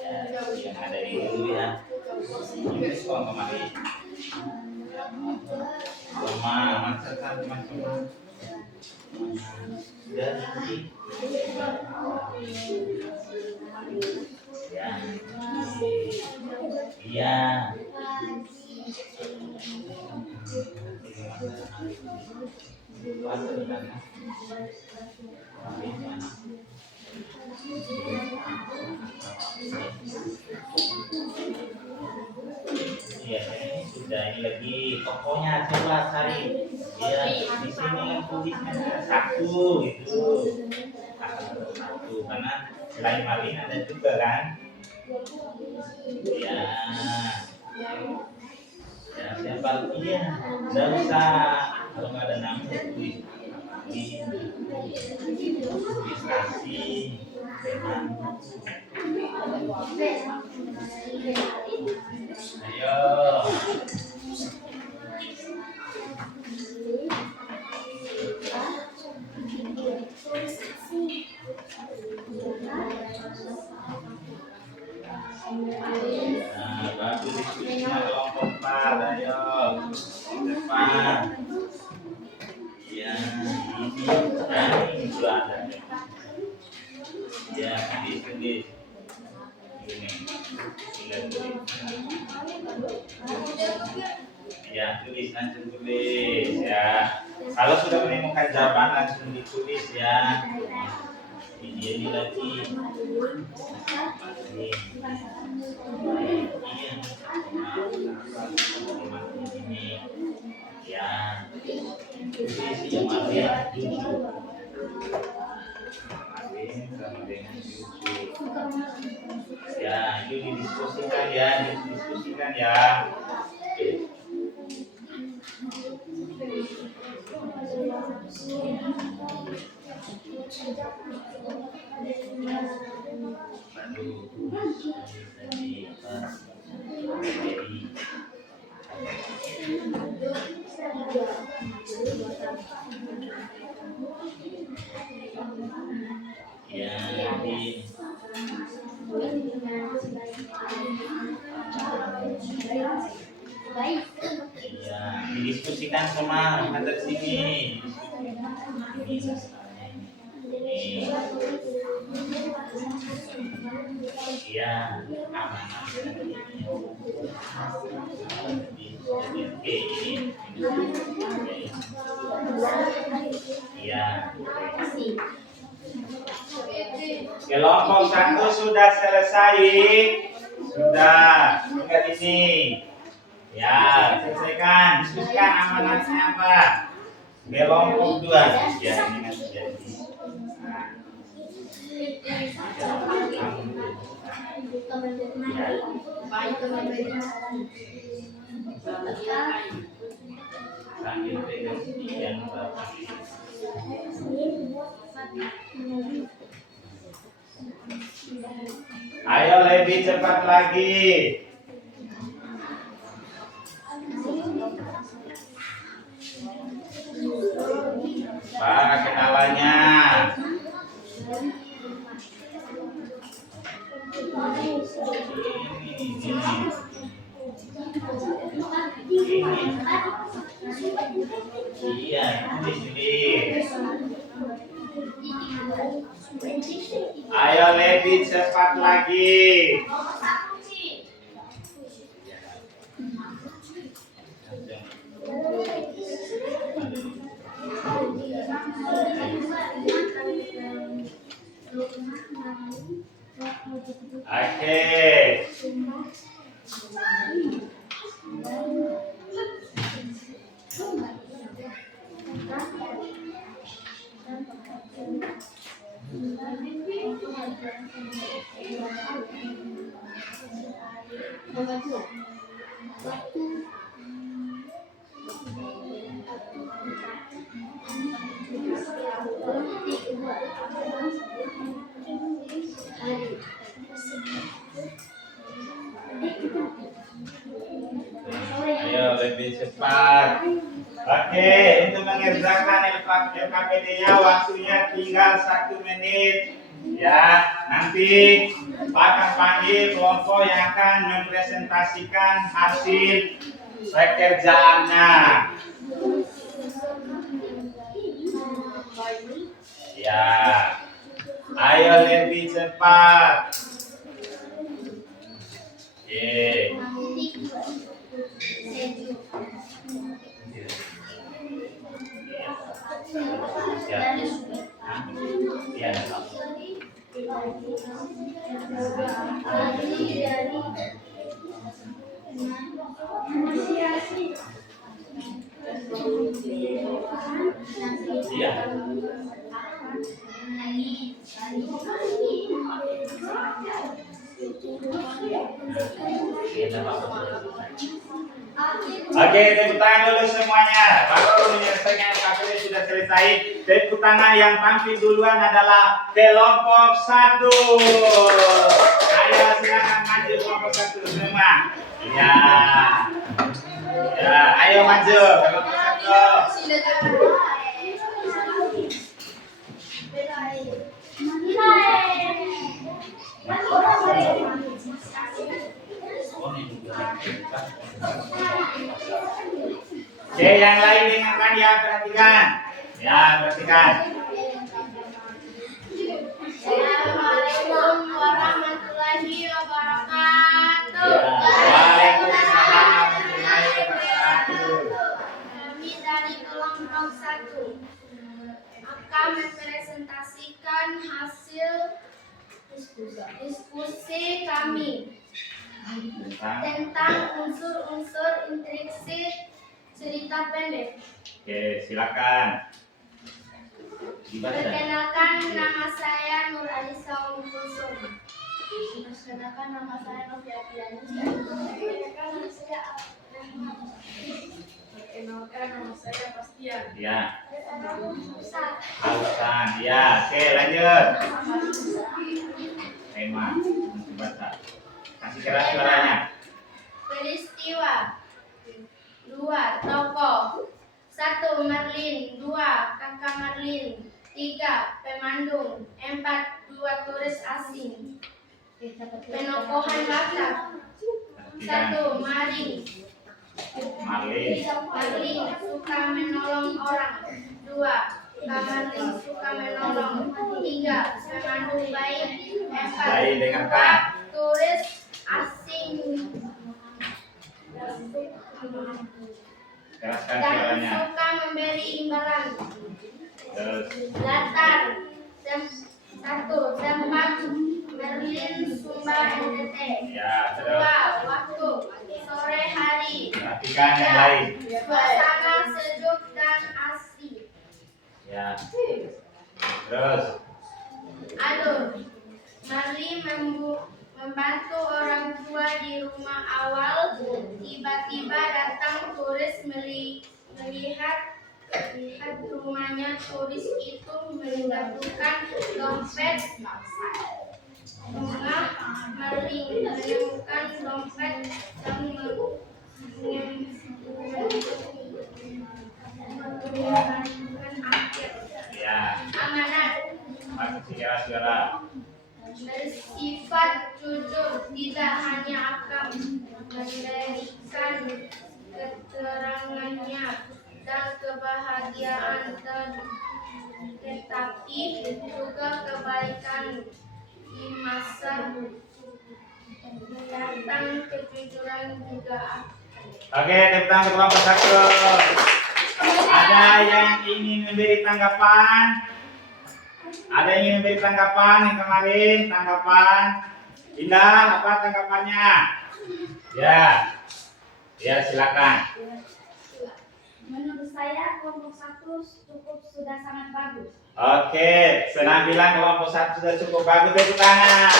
Ya, isi yang ada dulu ya. Ini soal kemarin. Sama masakan teman-teman. Sudah isi. Ya. Iya. Iya, ini sudah ini lagi tokohnya coba cari. Ya, di sini yang tulisnya satu itu. Satu karena selain Malin ada juga kan. Ya. Ya, siapa iya, nggak usah kalau nggak ada nama tulis registrasi dengan ayo. Nah, baru diskusinya kelompok 4, ayo depan. Ya, ini sudah ada. Ya, ditulis. Ini, tinggal tulis. Ya, tulis langsung tulis ya. Kalau sudah menemukan jawaban langsung ditulis ya. Ini lagi. Ini. Iya. Ini. Ya. Tulis yang ada 7. Sama dengan 7. Ya, itu didiskusikan ya, didiskusikan ya. Ya, jadi ya, didiskusikan sama ada sini. Ini masalahnya ini. Iya, aman. Oke, ini. Iya. Kelompok 1 sudah selesai. Sudah. Tinggal ini. Ya, selesaikan. Diskusikan amanatnya apa? Kelompok 2. Ya, ini nanti jadi. Sambil pegang yang ayo lebih cepat lagi. Para kenalannya. Iya, di sini. Ayo lebih cepat lagi. Oke. Ayo lebih cepat. Oke, untuk mengerjakan LKPD-nya waktunya tinggal 1 menit. Ya, nanti Pak akan panggil kelompok yang akan mempresentasikan hasil pekerjaannya. Ya, ayo lebih cepat. Oke, tepuk tangan dulu semuanya. Waktu menyelesaikan LKPD sudah selesai. Tepuk tangan yang tampil duluan adalah kelompok 1. Ayo silakan maju kelompok 1 semua. Ya. Ya, ayo maju kelompok 1. Oke, yang lain dengarkan ya, perhatikan. Ya, perhatikan. Assalamualaikum warahmatullahi wabarakatuh. Waalaikumsalam warahmatullahi wabarakatuh. Kami dari kelompok 1 akan mempresentasikan hasil diskusi kami tentang unsur-unsur intrinsik cerita pendek. Oke, silakan. Dibaca. Perkenalkan, nama saya Nur Alisa Umulsum. Perkenalkan, nama saya Novia Pianis. Perkenalkan, nama saya Rahman. Perkenalkan, nama saya Pastian. Ya. Hausan. Ya, oke, lanjut. Tema, baca. Kasih keras suaranya. Peristiwa. 2. Tokoh. 1. Marlin. 2. Kakak Marlin. 3. Pemandung. 4. 2 turis asing. Penokohan latar. 1. Maring. Marlin. Marlin suka menolong orang. 2. Kak Marlin suka menolong. 3. Pemandung baik. 4. Baik, dengarkan. Waktu turis asing Jelaskan dan suaranya. suka memberi imbalan. Terus. Latar satu tempat Merlin Sumba NTT. Ya, terus. Dua waktu sore hari. Perhatikan yang lain. Suasana sejuk dan asri. Ya. Terus. Alur Merlin membantu orang tua di rumah awal. Tiba-tiba datang turis melihat rumahnya. Turis itu menggantungkan dompet tengah. Merlin menemukan dompet dan Ya. amanat. Masih suara. Bersifat jujur, tidak hanya akan memberikan keterangannya dan kebahagiaan, tetapi juga kebaikan di masa mendatang. Kejujuran juga. Oke, tepuk tangan untuk kelompok 1. Ada yang ingin memberi tanggapan? Ada yang ingin memberi tanggapan yang kemarin? Tanggapan? Indah, apa tanggapannya? Ya. Ya, silakan. Menurut saya kelompok 1 sudah sangat bagus. Oke, senang bilang kelompok 1 sudah cukup bagus, tepuk tangan.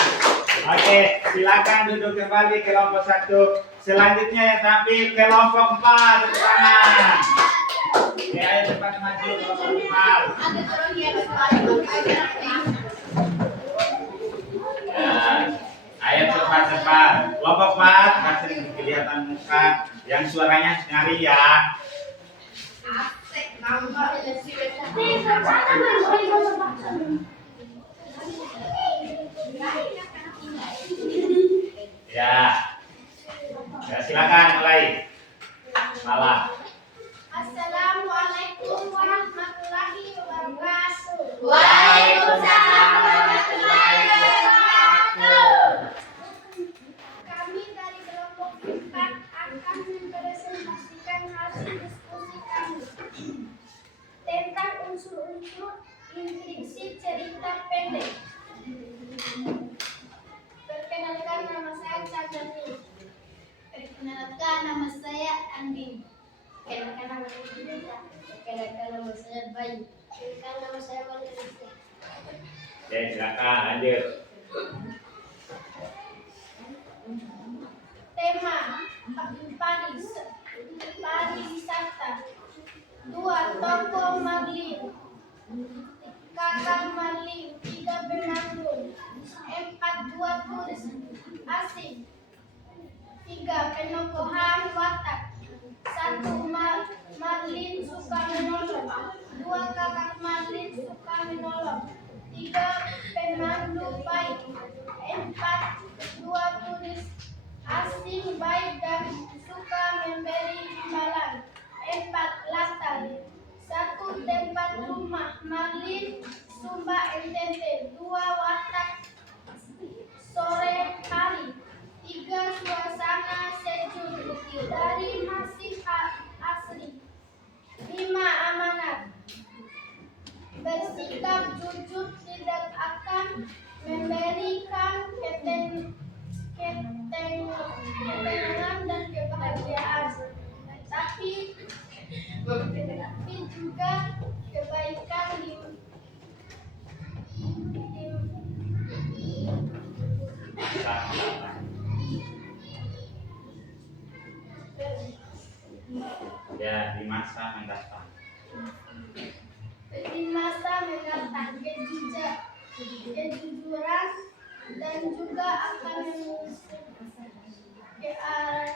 Oke, silakan duduk kembali kelompok 1. Selanjutnya yang tampil kelompok 4, tepuk tangan. Ya, ayo cepat maju kelompok 4. Ya, ayo cepat. Kelompok 4, kasih kelihatan muka yang suaranya nyari ya. Ya. Ya, silakan mulai. Malah. Assalamualaikum warahmatullahi wabarakatuh. Waalaikumsalam warahmatullahi wabarakatuh. Kami dari kelompok 4 akan mempresentasikan hasil diskusi kami tentang unsur-unsur intriksi cerita pendek. Perkenalkan, nama saya Chandani. Perkenalkan, nama saya Andi. Perkenalkan, nama saya Cinta. Perkenalkan, nama saya Bayu. Perkenalkan, nama saya Malaysia. Oke, silakan lanjut. Tema pariwisata. 2 tokoh Merlin. Kakak Merlin. 3 penanggung. 4 2 turis asing. 3 penokohan watak. 1 Merlin suka menolong. 2 kakak Merlin suka menolong. 3 pemandu baik. 4 2 turis asing baik dan suka memberi imbalan. 4 latar. 1 tempat rumah Merlin Sumba NTT. 2 watak sore hari. 3 suasana sejuk dari masih asri. 5 amanat. Bersikap jujur, tidak akan memberikan ketenangan dan kebahagiaan, tetapi juga kebaikan di Ya, di masa mendatang. Kejujuran dan juga akan ke arah.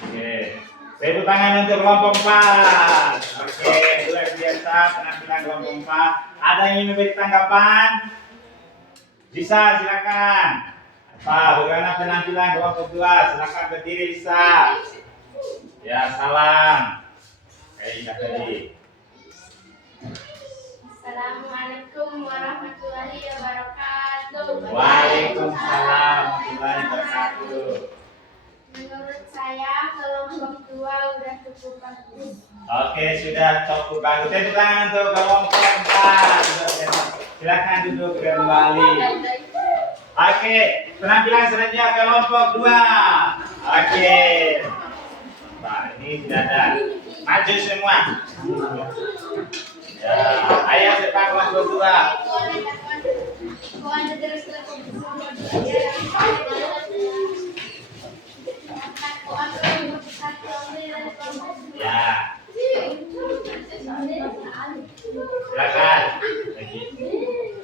Oke. Tepuk tangan untuk kelompok 4. Oke, luar biasa penampilan kelompok 4. Ada yang ingin memberi tanggapan? Bisa, silakan. Bagaimana penampilan kelompok 2? Silakan berdiri, bisa. Ya, salam. Kayak Indah tadi. Assalamualaikum warahmatullahi wabarakatuh. wabarakatuh. Waalaikumsalam warahmatullahi wabarakatuh. Menurut saya kelompok 2 udah cukup bagus. Oke, sudah cukup bagus. Tepuk tangan untuk kelompok 4. Silakan duduk kembali. Oke, penampilan selanjutnya kelompok 2. Oke. Nah, ini sudah ada. Maju semua. Ya, ayo cepat kelompok 2. Ya, silakan.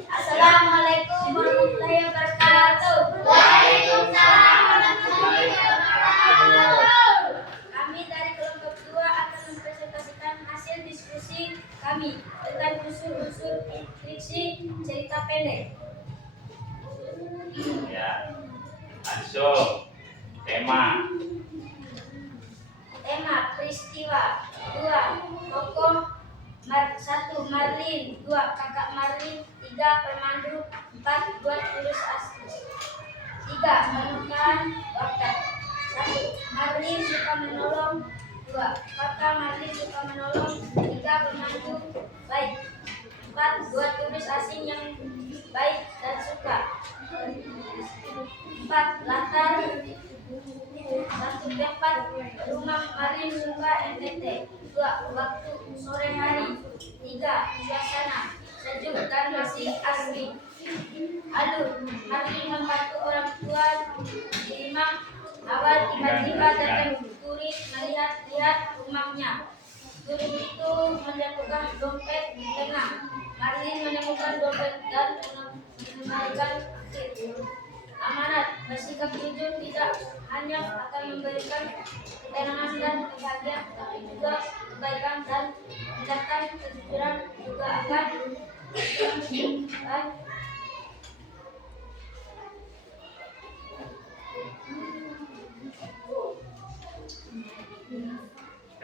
Assalamualaikum warahmatullahi wabarakatuh. Waalaikumsalam warahmatullahi wabarakatuh. Kami dari kelompok 2 akan mempresentasikan hasil diskusi kami tentang unsur-unsur intriksi cerita pendek. Ya, langsung tema. Tema peristiwa 2 tokoh 1 Marlin, 2 kakak Marlin, 3 pemandu, 4 buat tulis asli. 3 menemukan bakat. 1 Marlin suka menolong, 2 kakak Marlin suka menolong, 3 pemandu baik, 4 buat turis asing yang baik dan suka. 4 latar 1 tempat rumah Marlin suka NTT. 2 waktu sore hari. 3 suasana sejuk dan masih asri. Alur Marlin membantu orang tua. 5 awal tiba-tiba datang turis melihat-lihat rumahnya. Turis itu menemukan dompet di tengah. Marlin menemukan dompet dan mengembalikan amanat. Bersikap jujur tidak hanya akan memberikan ketenangan dan kebahagiaan, tapi juga kebaikan dan mendatangkan kejujuran juga akan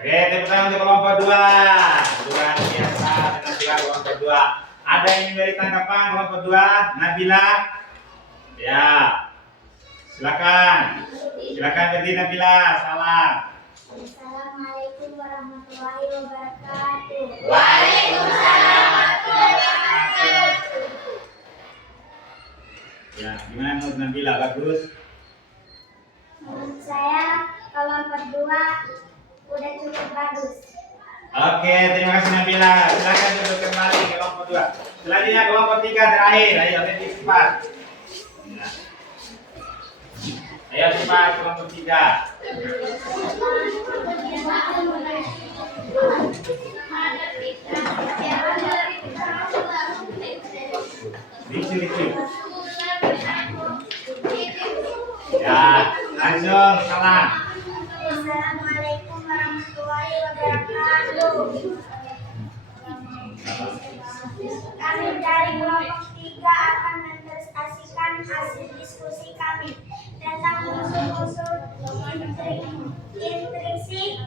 Oke, tepuk tangan untuk kelompok 2. Luar biasa penampilan kelompok 2. Ada yang memberi tanggapan kelompok 2? Nabila? Ya. Silakan. Silakan berdiri Nabila. Salam. Assalamualaikum warahmatullahi wabarakatuh. Waalaikumsalam warahmatullahi wabarakatuh. Ya, gimana menurut Nabila? Bagus? Menurut saya kelompok 2 udah cukup bagus. Oke, terima kasih Nabila. Silakan duduk kembali ke kelompok 2. Selanjutnya kelompok 3 terakhir. Ayo lebih cepat. Ya. Ayo cepat kelompok 3. Ricu. Ya, langsung salam. Assalamualaikum warahmatullahi wabarakatuh. Kami dari kelompok 3 akan mempresentasikan hasil diskusi kami tentang unsur-unsur intriksi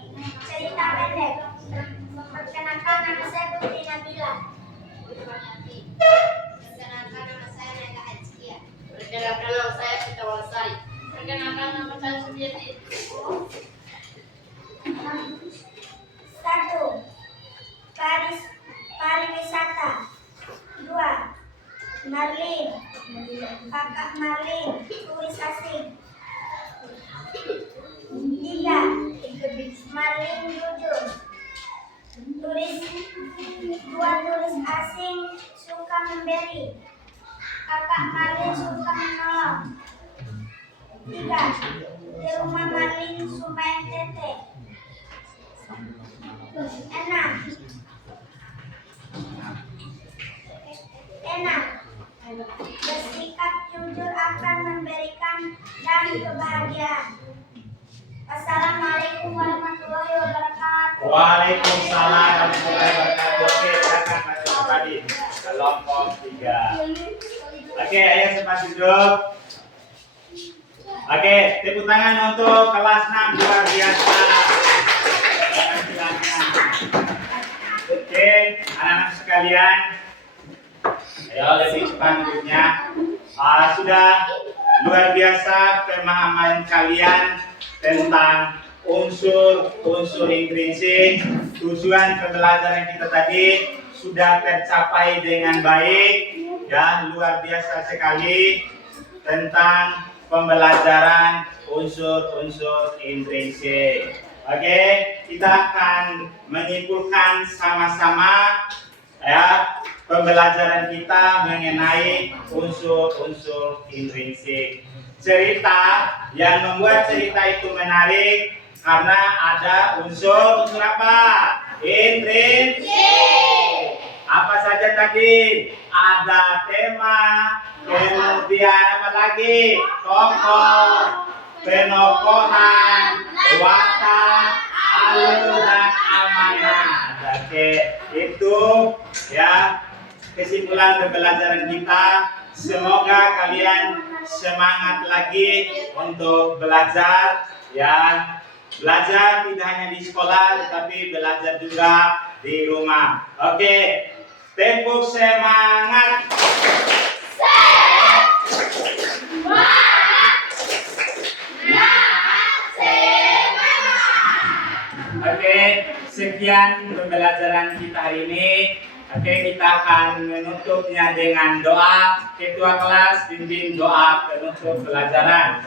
cerita pendek. Perkenalkan, nama saya Putri Nabila. Perkenalkan, nama saya Naga Azkia. Perkenalkan, nama saya Pita Walasari. Perkenalkan, nama saya Suryati. 1. Pariwisata. 2. Marlin, kakak Marlin, turis asing. 3. Marlin jujur. 2 turis asing suka memberi. Kakak Marlin suka menolong. 3. Di rumah Marlin sumpah NTT. 6. Bersikap jujur akan memberikan dan kebahagiaan. Assalamualaikum warahmatullahi wabarakatuh. Waalaikumsalam warahmatullahi wabarakatuh. Oke, silakan masuk kembali kelompok 3. Oke, ayo sempat duduk. Oke, tepuk tangan untuk kelas 6 luar biasa. Silakan. Oke, anak-anak sekalian, ayo lebih cepat duduknya. Sudah luar biasa pemahaman kalian tentang unsur-unsur intrinsik. Tujuan pembelajaran kita tadi sudah tercapai dengan baik. Ya, luar biasa sekali tentang pembelajaran unsur-unsur intrinsik. Oke, kita akan menyimpulkan sama-sama ya pembelajaran kita mengenai unsur-unsur intrinsik. Cerita yang membuat cerita itu menarik karena ada unsur apa? Intrinsik. Apa saja tadi? Ada tema, kemudian apa lagi? Tokoh, penokohan, watak, alur dan amanat. Oke, itu ya kesimpulan pembelajaran kita. Semoga kalian semangat lagi untuk belajar ya. Belajar tidak hanya di sekolah tetapi belajar juga di rumah. Oke, tepuk semangat. Oke, sekian pembelajaran kita hari ini. Oke, kita akan menutupnya dengan doa. Ketua kelas pimpin doa penutup pelajaran.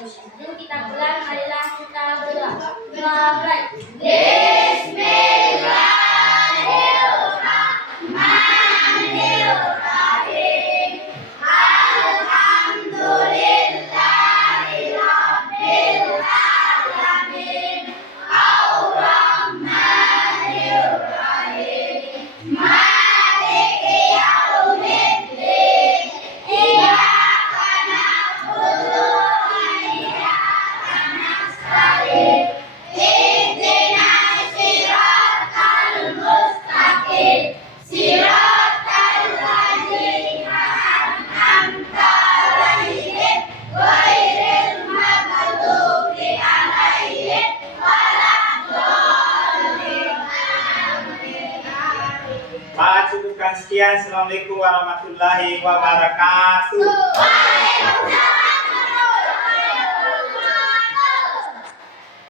Sebelum kita pulang, marilah kita berdoa. Mulai. Bismillahirrahmanirrahim. Alhamdulillahirabbil alamin. Ar-Rahmanirrahim. Maliki yaumiddin. Iyyaka na'budu wa iyyaka nasta'in. Ihdinas siratal mustaqim. Siratal ladzina an'amta 'alaihim ghairil maghdubi 'alaihim waladdallin. Pak, cukupkan sekian. Assalamualaikum warahmatullahi wabarakatuh. Waalaikumsalam.